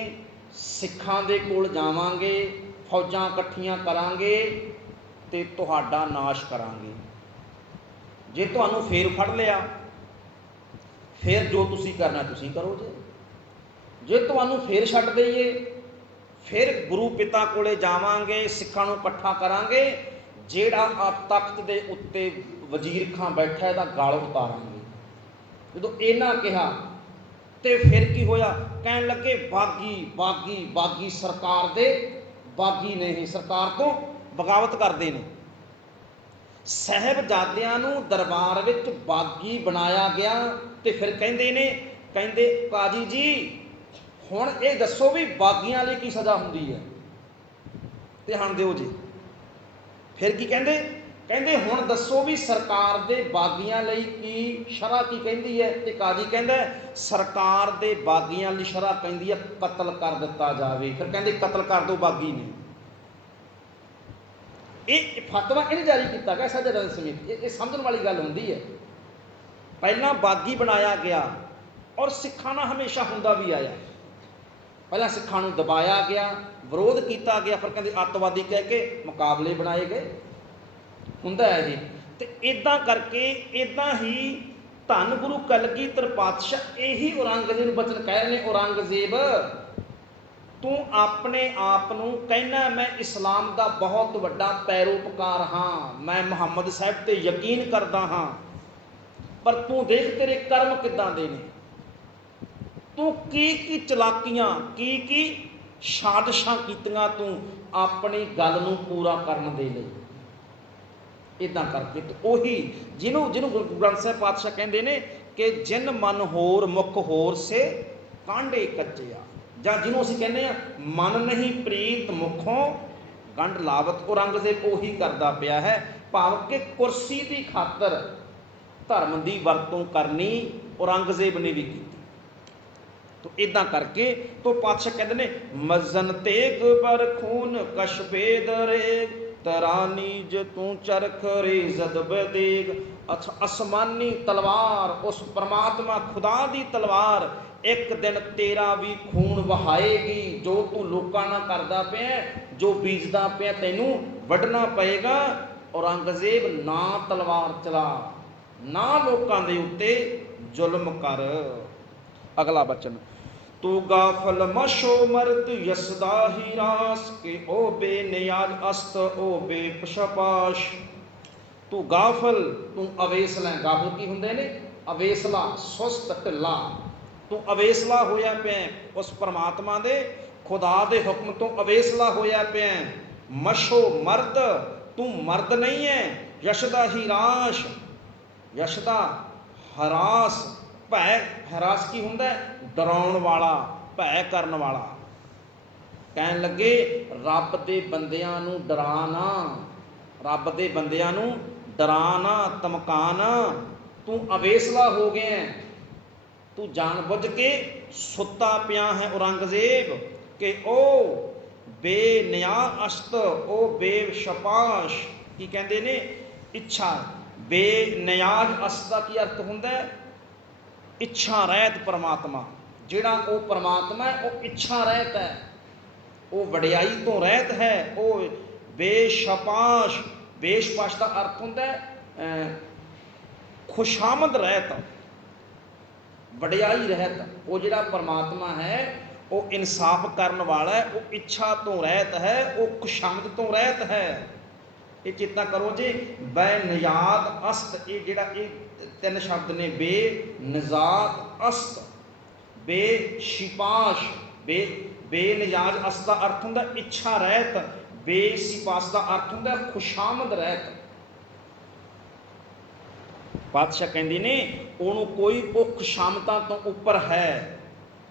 ਸਿੱਖਾਂ ਦੇ ਕੋਲ ਜਾਵਾਂਗੇ, ਫੌਜਾਂ ਇਕੱਠੀਆਂ ਕਰਾਂਗੇ ਤੇ ਤੁਹਾਡਾ ਨਾਸ਼ ਕਰਾਂਗੇ। ਜੇ ਤੁਹਾਨੂੰ ਫੇਰ ਫੜ ਲਿਆ ਫਿਰ ਜੋ ਤੁਸੀਂ ਕਰਨਾ ਤੁਸੀਂ ਕਰੋ। ਜੇ ਤੁਹਾਨੂੰ ਫੇਰ ਛੱਡ ਦਈਏ ਫਿਰ ਗੁਰੂ ਪਿਤਾ ਕੋਲੇ ਜਾਵਾਂਗੇ, ਸਿੱਖਾਂ ਨੂੰ ਇਕੱਠਾ ਕਰਾਂਗੇ, ਜਿਹੜਾ ਆ ਤਖਤ ਦੇ ਉੱਤੇ ਵਜ਼ੀਰ ਖਾਂ ਬੈਠਾ ਇਹਦਾ ਗਲ ਉਤਾਰਾਂਗੇ। ਜਦੋਂ ਇਹਨਾਂ ਕਿਹਾ ਤੇ ਫਿਰ ਕੀ ਹੋਇਆ? ਕਹਿਣ ਲੱਗੇ ਬਾਗੀ ਬਾਗੀ ਬਾਗੀ, ਸਰਕਾਰ ਦੇ ਬਾਗੀ ਨੇ ਇਹ, ਸਰਕਾਰ ਤੋਂ ਬਗਾਵਤ ਕਰਦੇ ਨੇ। ਸਾਹਿਬਜ਼ਾਦਿਆਂ ਨੂੰ ਦਰਬਾਰ ਵਿੱਚ ਬਾਗੀ ਬਣਾਇਆ ਗਿਆ ਤੇ ਫਿਰ ਕਹਿੰਦੇ ਨੇ, ਕਹਿੰਦੇ ਕਾਜ਼ੀ ਜੀ ਹੁਣ ਇਹ ਦੱਸੋ ਵੀ ਬਾਗੀਆਂ ਲਈ ਕੀ ਸਜ਼ਾ ਹੁੰਦੀ ਹੈ? ਧਿਆਨ ਦਿਓ ਜੀ। ਫਿਰ ਕੀ ਕਹਿੰਦੇ? ਕਹਿੰਦੇ ਹੁਣ ਦੱਸੋ ਵੀ ਸਰਕਾਰ ਦੇ ਬਾਗੀਆਂ ਲਈ ਕੀ ਸ਼ਰਅ ਕੀ ਕਹਿੰਦੀ ਹੈ? ਤੇ ਕਾਜ਼ੀ ਕਹਿੰਦਾ ਸਰਕਾਰ ਦੇ ਬਾਗੀਆਂ ਲਈ ਸ਼ਰਅ ਕਹਿੰਦੀ ਹੈ ਕਤਲ ਕਰ ਦਿੱਤਾ ਜਾਵੇ। ਫਿਰ ਕਹਿੰਦੇ ਕਤਲ ਕਰ ਦਿਓ ਬਾਗੀ ਨੇ। ਇਹ ਫਤਵਾ ਇਹਨੇ ਜਾਰੀ ਕੀਤਾ ਗਿਆ ਸਾਹਿਬਜ਼ਾਦਿਆਂ ਸਮੇਤ। ਇਹ ਸਮਝਣ ਵਾਲੀ ਗੱਲ ਹੁੰਦੀ ਹੈ। ਪਹਿਲਾਂ ਬਾਗੀ ਬਣਾਇਆ ਗਿਆ ਔਰ ਸਿੱਖਾਂ ਨਾਲ ਹਮੇਸ਼ਾ ਹੁੰਦਾ ਵੀ ਆਇਆ। ਪਹਿਲਾਂ ਸਿੱਖਾਂ ਨੂੰ ਦਬਾਇਆ ਗਿਆ, ਵਿਰੋਧ ਕੀਤਾ ਗਿਆ, ਫਿਰ ਕਹਿੰਦੇ ਅੱਤਵਾਦੀ ਕਹਿ ਕੇ ਮੁਕਾਬਲੇ ਬਣਾਏ ਗਏ। ਹੁੰਦਾ ਹੈ ਜੀ। ਤੇ ਇੱਦਾਂ ਕਰਕੇ ਇੱਦਾਂ ਹੀ ਧੰਨ ਗੁਰੂ ਕਲਗੀਧਰ ਪਾਤਸ਼ਾਹ ਇਹੀ ਔਰੰਗਜ਼ੇਬ ਨੂੰ ਬਚਨ ਕਹਿ ਰਹੇ ਨੇ, ਔਰੰਗਜ਼ੇਬ ਤੂੰ ਆਪਣੇ ਆਪ ਨੂੰ ਕਹਿਣਾ ਮੈਂ ਇਸਲਾਮ ਦਾ ਬਹੁਤ ਵੱਡਾ ਪੈਰੋਪਕਾਰ ਹਾਂ, ਮੈਂ ਮੁਹੰਮਦ ਸਾਹਿਬ ਤੇ ਯਕੀਨ ਕਰਦਾ ਹਾਂ, ਪਰ ਤੂੰ ਦੇਖ ਤੇਰੇ ਕਰਮ ਕਿੱਦਾਂ ਦੇ ਨੇ। ਤੂੰ ਕੀ ਚਲਾਕੀਆਂ, ਕੀ ਸਾਜ਼ਿਸ਼ਾਂ ਕੀਤੀਆਂ ਤੂੰ ਆਪਣੀ ਗੱਲ ਨੂੰ ਪੂਰਾ ਕਰਨ ਦੇ ਲਈ। ਇੱਦਾਂ ਕਰਕੇ ਤੇ ਉਹੀ ਜਿਹਨੂੰ ਗੁਰੂ ਗ੍ਰੰਥ ਸਾਹਿਬ ਪਾਤਸ਼ਾਹ ਕਹਿੰਦੇ ਨੇ ਕਿ ਜਿਨ ਮਨ ਹੋਰ ਮੁਖ ਹੋਰ ਸੇ ਕਾਂਢੇ ਕੱਚਿਆ, ਜਾਂ ਜਿਹਨੂੰ ਅਸੀਂ ਕਹਿੰਦੇ ਆ ਮਨ ਨਹੀਂ ਪ੍ਰੀਤ ਮੁਖੋਂ ਗੰਢ ਲਾਵਤ। ਔਰੰਗਜ਼ੇਬ ਉਹੀ ਕਰਦਾ ਪਿਆ ਹੈ, ਭਾਵ ਕਿ ਕੁਰਸੀ ਦੀ ਖਾਤਰ ਧਰਮ ਦੀ ਵਰਤੋਂ ਕਰਨੀ ਔਰੰਗਜ਼ੇਬ ਨੇ ਵੀ ਕੀਤੀ। ਤੋ ਇੱਦਾਂ ਕਰਕੇ ਤੋ ਪਾਤਸ਼ਾਹ ਕਹਿੰਦੇ ਨੇ ਮਜ਼ਨ ਤੇਗ ਬਰ ਖੂਨ ਕਸ਼ਬੇ ਦਰੇ ਤਰਾਨੀ ਜ ਤੂੰ ਚਰਖ ਰੇਜ਼ਦ ਬਦੇਗ। ਅੱਛਾ, ਅਸਮਾਨੀ ਤਲਵਾਰ, ਉਸ ਪਰਮਾਤਮਾ ਖੁਦਾ ਦੀ ਤਲਵਾਰ ਇੱਕ ਦਿਨ ਤੇਰਾ ਵੀ ਖੂਨ ਵਹਾਏਗੀ। ਜੋ ਤੂੰ ਲੋਕਾਂ ਨਾਲ ਕਰਦਾ ਪਿਆ, ਜੋ ਬੀਜਦਾ ਪਿਆ, ਤੈਨੂੰ ਵੱਢਣਾ ਪਏਗਾ। ਔਰੰਗਜ਼ੇਬ ਨਾ ਤਲਵਾਰ ਚਲਾ, ਨਾ ਲੋਕਾਂ ਦੇ ਉੱਤੇ ਜ਼ੁਲਮ ਕਰ। ਅਗਲਾ ਬਚਨ ਤੂੰ ਗਾਫਲ ਮਸ਼ੋ ਮਰਦ ਯਸਦਾ ਹੀ ਰਾਸ ਕੇ ਓ ਬੇਨਿਆਜ਼ ਅਸਤ ਓ ਬੇਪਸ਼ਪਾਸ਼। ਤੂੰ ਗਾਫਲ, ਤੂੰ ਅਵੇਸਲਾ। ਗਾਫਲ ਕੀ ਹੁੰਦੇ ਨੇ? ਅਵੇਸਲਾ, ਸੁਸਤ, ਢਿੱਲਾ। ਤੂੰ ਅਵੇਸਲਾ ਹੋਇਆ ਪਿਆ ਉਸ ਪਰਮਾਤਮਾ ਦੇ ਖੁਦਾ ਦੇ ਹੁਕਮ ਤੋਂ, ਅਵੇਸਲਾ ਹੋਇਆ ਪਿਆ। ਮਸ਼ੋ ਮਰਦ, ਤੂੰ ਮਰਦ ਨਹੀਂ ਹੈ। ਯਸ਼ਦਾ ਹੀ ਰਾਸ਼, ਯਸ਼ਦਾ ਹਰਾਸ, ਭੈ। ਹਰਾਸ ਕੀ ਹੁੰਦਾ? ਡਰਾਉਣ ਵਾਲਾ, ਭੈ ਕਰਨ ਵਾਲਾ। ਕਹਿਣ ਲੱਗੇ ਰੱਬ ਦੇ ਬੰਦਿਆਂ ਨੂੰ ਡਰਾ ਨਾ, ਰੱਬ ਦੇ ਬੰਦਿਆਂ ਨੂੰ ਡਰਾ ਨਾ, ਧਮਕਾ ਨਾ। ਤੂੰ ਅਵੇਸਲਾ ਹੋ ਗਿਆ, ਤੂੰ ਜਾਣ ਬੁੱਝ ਕੇ ਸੁੱਤਾ ਪਿਆ ਹੈ ਔਰੰਗਜ਼ੇਬ ਕਿ ਉਹ ਬੇਨਿਆ ਅਸ਼ਤ ਉਹ ਬੇਸ਼ਪਾਸ਼। ਕੀ ਕਹਿੰਦੇ ਨੇ? ਇੱਛਾ। ਬੇਨਿਆਜ਼ ਅਸਤ ਦਾ ਕੀ ਅਰਥ ਹੁੰਦਾ? ਇੱਛਾ ਰਹਿਤ ਪਰਮਾਤਮਾ, ਜਿਹੜਾ ਉਹ ਪਰਮਾਤਮਾ ਹੈ ਉਹ ਇੱਛਾ ਰਹਿਤ ਹੈ, ਉਹ ਵਡਿਆਈ ਤੋਂ ਰਹਿਤ ਹੈ, ਉਹ ਬੇਸ਼ਪਾਸ਼, ਬੇਸ਼ਪਾਸ਼ ਦਾ ਅਰਥ ਹੁੰਦਾ ਖੁਸ਼ਾਮਦ ਰਹਿਤ, ਵਡਿਆਈ ਰਹਿਤ। ਉਹ ਜਿਹੜਾ ਪਰਮਾਤਮਾ ਹੈ ਉਹ ਇਨਸਾਫ ਕਰਨ ਵਾਲਾ ਹੈ, ਉਹ ਇੱਛਾ ਤੋਂ ਰਹਿਤ ਹੈ, ਉਹ ਖੁਸ਼ਾਮਦ ਤੋਂ ਰਹਿਤ ਹੈ। ਇਹ ਚੇਤਾ ਕਰੋ ਜੀ, ਬੇਨਿਯਾਦ ਅਸਤ, ਇਹ ਜਿਹੜਾ ਇਹ ਤਿੰਨ ਸ਼ਬਦ ਨੇ, ਬੇਨਿਯਾਦ ਅਸਤ, ਬੇਸ਼ਿਪਾਸ਼, ਬੇਨਿਯਾਦ ਅਸਤ ਦਾ ਅਰਥ ਹੁੰਦਾ ਇੱਛਾ ਰਹਿਤ, ਬੇਸਿਪਾਸ ਦਾ ਅਰਥ ਹੁੰਦਾ ਖੁਸ਼ਾਮਦ ਰਹਿਤ। ਪਾਤਸ਼ਾਹ ਕਹਿੰਦੇ ਨੇ ਉਹਨੂੰ ਕੋਈ ਭੁੱਖ ਸ਼ਾਮਤਾਂ ਤੋਂ ਉੱਪਰ ਹੈ,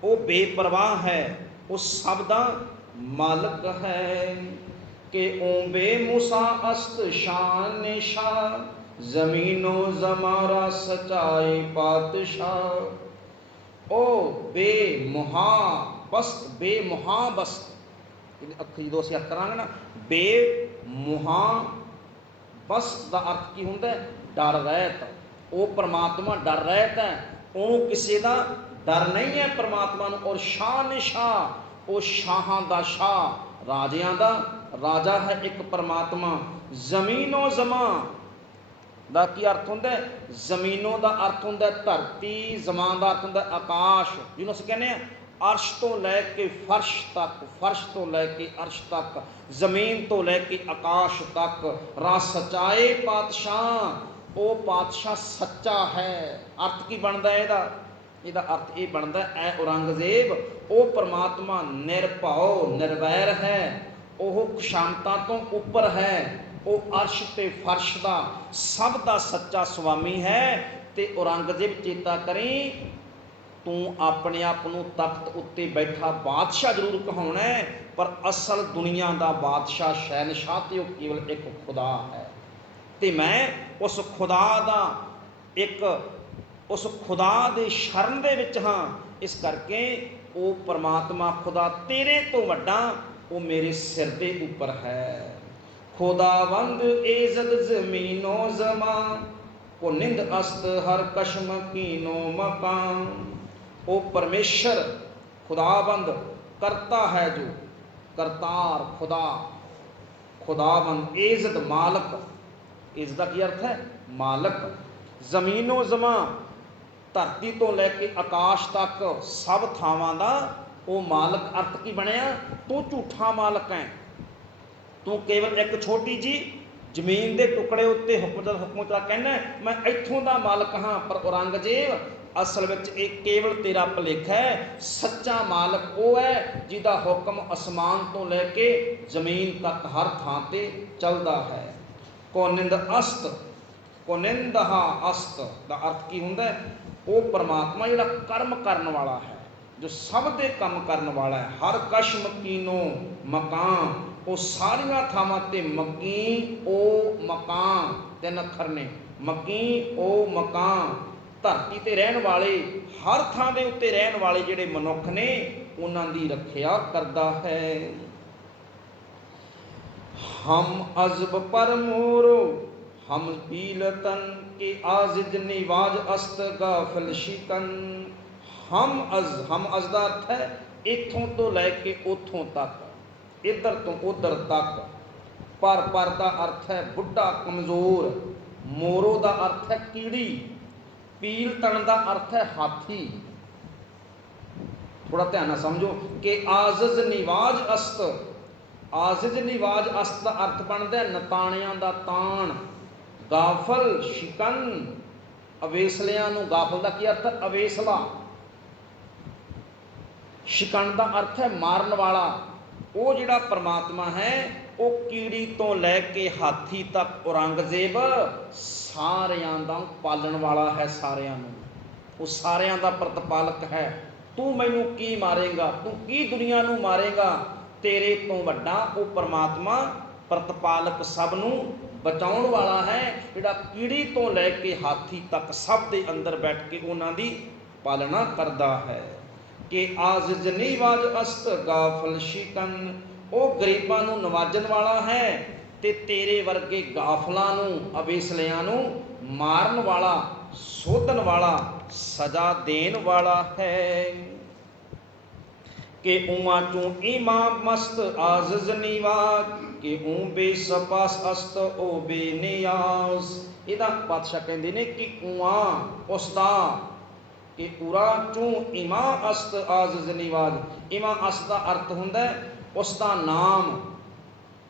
ਉਹ ਬੇਪਰਵਾਹ ਹੈ, ਉਹ ਸਭ ਦਾ ਮਾਲਕ ਹੈ। ਕਿ ਓ ਬੇਮੁਸਾ ਅਸਤ ਸ਼ਾਨ ਸ਼ਾਹ, ਜ਼ਮੀਨੋ ਜ਼ਮਾਰਾ ਸਚਾਈ ਪਾਤਸ਼ਾਹ। ਉਹ ਬੇਮੁਹਾਬਸਤ, ਬੇਮੁਹਾਬਸਤ, ਅੱਖਰ ਜਦੋਂ ਅਸੀਂ ਕਰਾਂਗੇ ਨਾ, ਬੇਮੁਹਾਬਸਤ ਦਾ ਅਰਥ ਕੀ ਹੁੰਦਾ? ਡਰ ਰਹਿਤ। ਉਹ ਪਰਮਾਤਮਾ ਡਰ ਰਹਿਤ ਹੈ, ਉਹਨੂੰ ਕਿਸੇ ਦਾ ਡਰ ਨਹੀਂ ਹੈ ਪਰਮਾਤਮਾ ਨੂੰ। ਔਰ ਸ਼ਾਨ ਸ਼ਾਹ, ਉਹ ਸ਼ਾਹਾਂ ਦਾ ਸ਼ਾਹ, ਰਾਜਿਆਂ ਦਾ ਰਾਜਾ ਹੈ ਇੱਕ ਪਰਮਾਤਮਾ। ਜ਼ਮੀਨੋ ਜ਼ਮਾਂ ਦਾ ਕੀ ਅਰਥ ਹੁੰਦਾ? ਜ਼ਮੀਨੋਂ ਦਾ ਅਰਥ ਹੁੰਦਾ ਧਰਤੀ, ਜ਼ਮਾਂ ਦਾ ਅਰਥ ਹੁੰਦਾ ਆਕਾਸ਼, ਜਿਹਨੂੰ ਅਸੀਂ ਕਹਿੰਦੇ ਹਾਂ ਅਰਸ਼ ਤੋਂ ਲੈ ਕੇ ਫਰਸ਼ ਤੱਕ, ਫਰਸ਼ ਤੋਂ ਲੈ ਕੇ ਅਰਸ਼ ਤੱਕ, ਜ਼ਮੀਨ ਤੋਂ ਲੈ ਕੇ ਆਕਾਸ਼ ਤੱਕ। ਰਾ ਸਚਾਏ ਪਾਤਸ਼ਾਹ, ਉਹ ਪਾਤਸ਼ਾਹ ਸੱਚਾ ਹੈ। ਅਰਥ ਕੀ ਬਣਦਾ ਇਹਦਾ? ਇਹਦਾ ਅਰਥ ਇਹ ਬਣਦਾ, ਐ ਔਰੰਗਜ਼ੇਬ, ਉਹ ਪਰਮਾਤਮਾ ਨਿਰਭਉ ਨਿਰਵੈਰ ਹੈ, ਉਹ ਖੁਸ਼ਾਮਤਾਂ ਤੋਂ ਉੱਪਰ ਹੈ, ਉਹ ਅਰਸ਼ ਤੇ ਫਰਸ਼ ਦਾ ਸਭ ਦਾ ਸੱਚਾ ਸੁਆਮੀ ਹੈ। ਤੇ ਔਰੰਗਜ਼ੇਬ ਚੇਤਾ ਕਰੀ, ਤੂੰ ਆਪਣੇ ਆਪ ਨੂੰ ਤਖਤ ਉੱਤੇ ਬੈਠਾ ਬਾਦਸ਼ਾਹ ਜ਼ਰੂਰ ਕਹਾਉਣਾ, ਪਰ ਅਸਲ ਦੁਨੀਆ ਦਾ ਬਾਦਸ਼ਾਹ ਸ਼ਹਿਨਸ਼ਾਹ ਤੇ ਉਹ ਕੇਵਲ ਇੱਕ ਖੁਦਾ ਹੈ। ਤੇ ਮੈਂ ਉਸ ਖੁਦਾ ਦਾ ਉਸ ਖੁਦਾ ਦੇ ਸ਼ਰਨ ਦੇ ਵਿੱਚ ਹਾਂ। ਇਸ ਕਰਕੇ ਉਹ ਪਰਮਾਤਮਾ ਖੁਦਾ ਤੇਰੇ ਤੋਂ ਵੱਡਾ, ਉਹ ਮੇਰੇ ਸਿਰ ਦੇ ਉੱਪਰ ਹੈ। ਖੁਦਾਵੰਦ ਏਜ਼ਦ ਜ਼ਮੀਨੋ ਜ਼ਮਾਂ, ਕੋ ਨਿੰਦ ਅਸਤ ਹਰ ਕਸ਼ਮ ਕੀਨੋ ਮਕਾਨ। ਉਹ ਪਰਮੇਸ਼ਰ ਖੁਦਾਵੰਦ ਕਰਤਾ ਹੈ, ਜੋ ਕਰਤਾਰ ਖੁਦਾ, ਖੁਦਾਵੰਦ ਏਜ਼ਦ ਮਾਲਕ। ਇਸ ਦਾ ਕੀ ਅਰਥ ਹੈ? ਮਾਲਕ। ਜ਼ਮੀਨੋ ਜ਼ਮਾਂ, ਧਰਤੀ ਤੋਂ ਲੈ ਕੇ ਆਕਾਸ਼ ਤੱਕ ਸਭ ਥਾਵਾਂ ਦਾ ਉਹ ਮਾਲਕ। ਅਰਥ ਕੀ ਬਣਿਆ? ਤੂੰ ਝੂਠਾ ਮਾਲਕ ਹੈ, ਤੂੰ ਕੇਵਲ ਇੱਕ ਛੋਟੀ ਜੀ ਜ਼ਮੀਨ ਦੇ ਟੁਕੜੇ ਉੱਤੇ ਹੁਕਮ ਚਲਾ ਕਹਿੰਦਾ ਮੈਂ ਇੱਥੋਂ ਦਾ ਮਾਲਕ ਹਾਂ। ਪਰ ਔਰੰਗਜ਼ੇਬ, ਅਸਲ ਵਿੱਚ ਇਹ ਕੇਵਲ ਤੇਰਾ ਭੁਲੇਖਾ ਹੈ। ਸੱਚਾ ਮਾਲਕ ਉਹ ਹੈ ਜਿਹਦਾ ਹੁਕਮ ਅਸਮਾਨ ਤੋਂ ਲੈ ਕੇ ਜ਼ਮੀਨ ਤੱਕ ਹਰ ਥਾਂ ਤੇ ਚੱਲਦਾ ਹੈ। ਕੋਨਿੰਦ ਅਸਤ, ਕੋਨਿੰਦਹਾ ਅਸਤ ਦਾ ਅਰਥ ਕੀ ਹੁੰਦਾ? ਉਹ ਪਰਮਾਤਮਾ ਜਿਹੜਾ ਕਰਮ ਕਰਨ ਵਾਲਾ ਹੈ, ਜੋ ਸਭ ਦੇ ਕੰਮ ਕਰਨ ਵਾਲਾ ਹੈ। ਹਰ ਕਸ਼ਮ ਕੀਨੋ ਮਕਾਨ, ਉਹ ਸਾਰੀਆਂ ਥਾਵਾਂ ਤੇ ਮਕੀ ਉਹ ਮਕਾਨ, ਤਿੰਨ ਅੱਖਰ ਨੇ, ਮਕੀ ਉਹ ਮਕਾਨ। ਧਰਤੀ ਤੇ ਰਹਿਣ ਵਾਲੇ, ਹਰ ਥਾਂ ਦੇ ਉੱਤੇ ਰਹਿਣ ਵਾਲੇ ਜਿਹੜੇ ਮਨੁੱਖ ਨੇ, ਉਹਨਾਂ ਦੀ ਰੱਖਿਆ ਕਰਦਾ ਹੈ। ਹਮ ਅਜ਼ਬ ਪਰ ਮੋਰੋ ਹਮ ਪੀਲਤਨ, ਕੇ ਆਜ਼ਿਦ ਨਿਵਾਜ ਅਸਤ ਗਾਫਲ ਸ਼ਿਕਨ। ਹਮ ਅਜ਼ ਦਾ ਅਰਥ ਹੈ ਇੱਥੋਂ ਤੋਂ ਲੈ ਕੇ ਉੱਥੋਂ ਤੱਕ, ਇੱਧਰ ਤੋਂ ਉੱਧਰ ਤੱਕ। ਪਰ ਦਾ ਅਰਥ ਹੈ ਬੁੱਢਾ, ਕਮਜ਼ੋਰ। ਮੋਰੋ ਦਾ ਅਰਥ ਹੈ ਕੀੜੀ। ਪੀਲਤਨ ਦਾ ਅਰਥ ਹੈ ਹਾਥੀ। ਥੋੜਾ ਧਿਆਨ ਨਾਲ ਸਮਝੋ ਕਿ ਆਜ਼ਿਜ਼ ਨਿਵਾਜ ਅਸਤ, ਆਜ਼ਿਜ਼ ਨਿਵਾਜ ਅਸਤ ਦਾ ਅਰਥ ਬਣਦਾ ਨਤਾਣਿਆਂ ਦਾ ਤਾਣ। ਗਾਫਲ ਸ਼ਿਕਨ, ਅਵੇਸਲਿਆਂ ਨੂੰ। ਗਾਫਲ ਦਾ ਕੀ ਅਰਥ ਹੈ? ਅਵੇਸਲਾ। ਸ਼ਿਕਨ ਦਾ ਅਰਥ ਹੈ ਮਾਰਨ ਵਾਲਾ। ਉਹ ਜਿਹੜਾ ਪਰਮਾਤਮਾ ਹੈ ਉਹ ਕੀੜੀ ਤੋਂ ਲੈ ਕੇ ਹਾਥੀ ਤੱਕ, ਔਰੰਗਜ਼ੇਬ, ਸਾਰਿਆਂ ਦਾ ਪਾਲਣ ਵਾਲਾ ਹੈ। ਸਾਰਿਆਂ ਨੂੰ ਉਹ ਸਾਰਿਆਂ ਦਾ ਪ੍ਰਤਪਾਲਕ ਹੈ। ਤੂੰ ਮੈਨੂੰ ਕੀ ਮਾਰੇਗਾ? ਤੂੰ ਕੀ ਦੁਨੀਆ ਨੂੰ ਮਾਰੇਗਾ? ਤੇਰੇ ਤੋਂ ਵੱਡਾ ਉਹ ਪਰਮਾਤਮਾ ਪ੍ਰਤਪਾਲਕ, ਸਭ ਨੂੰ ਬਚਾਉਣ ਵਾਲਾ ਹੈ, ਜਿਹੜਾ ਕੀੜੀ ਤੋਂ ਲੈ ਕੇ ਹਾਥੀ ਤੱਕ ਸਭ ਦੇ ਅੰਦਰ ਬੈਠ ਕੇ ਉਹਨਾਂ ਦੀ ਪਾਲਣਾ ਕਰਦਾ ਹੈ। ਕਿ ਆਜ਼ਿਜ਼ ਨਿਵਾਜ ਅਸਤ ਗਾਫਲ ਸ਼ਿਕਨ, ਉਹ ਗਰੀਬਾਂ ਨੂੰ ਨਵਾਜਣ ਵਾਲਾ ਹੈ ਤੇ ਤੇਰੇ ਵਰਗੇ ਗਾਫਲਾਂ ਨੂੰ, ਅਵੇਸਲਿਆਂ ਨੂੰ ਮਾਰਨ ਵਾਲਾ, ਸੋਧਣ ਵਾਲਾ, ਸਜ਼ਾ ਦੇਣ ਵਾਲਾ ਹੈ। कि ऊआ चू इमाम मस्त आजिज निवाज कि ऊं बेसपास अस्त ओ बेनियाज। ਇਹਦਾ ਪਾਤਸ਼ਾਹ ਕਹਿੰਦੇ ਨੇ ਕਿ ਊਆ ਉਸਦਾ ਕਿ ਉਰਾ ਚੂ ਇਮਾ ਅਸਤ ਆਜ਼ਿਜ਼ ਨਿਵਾਜ। ਇਮਾ ਅਸਤ ਦਾ ਅਰਥ ਹੁੰਦਾ ਉਸ ਦਾ ਨਾਮ,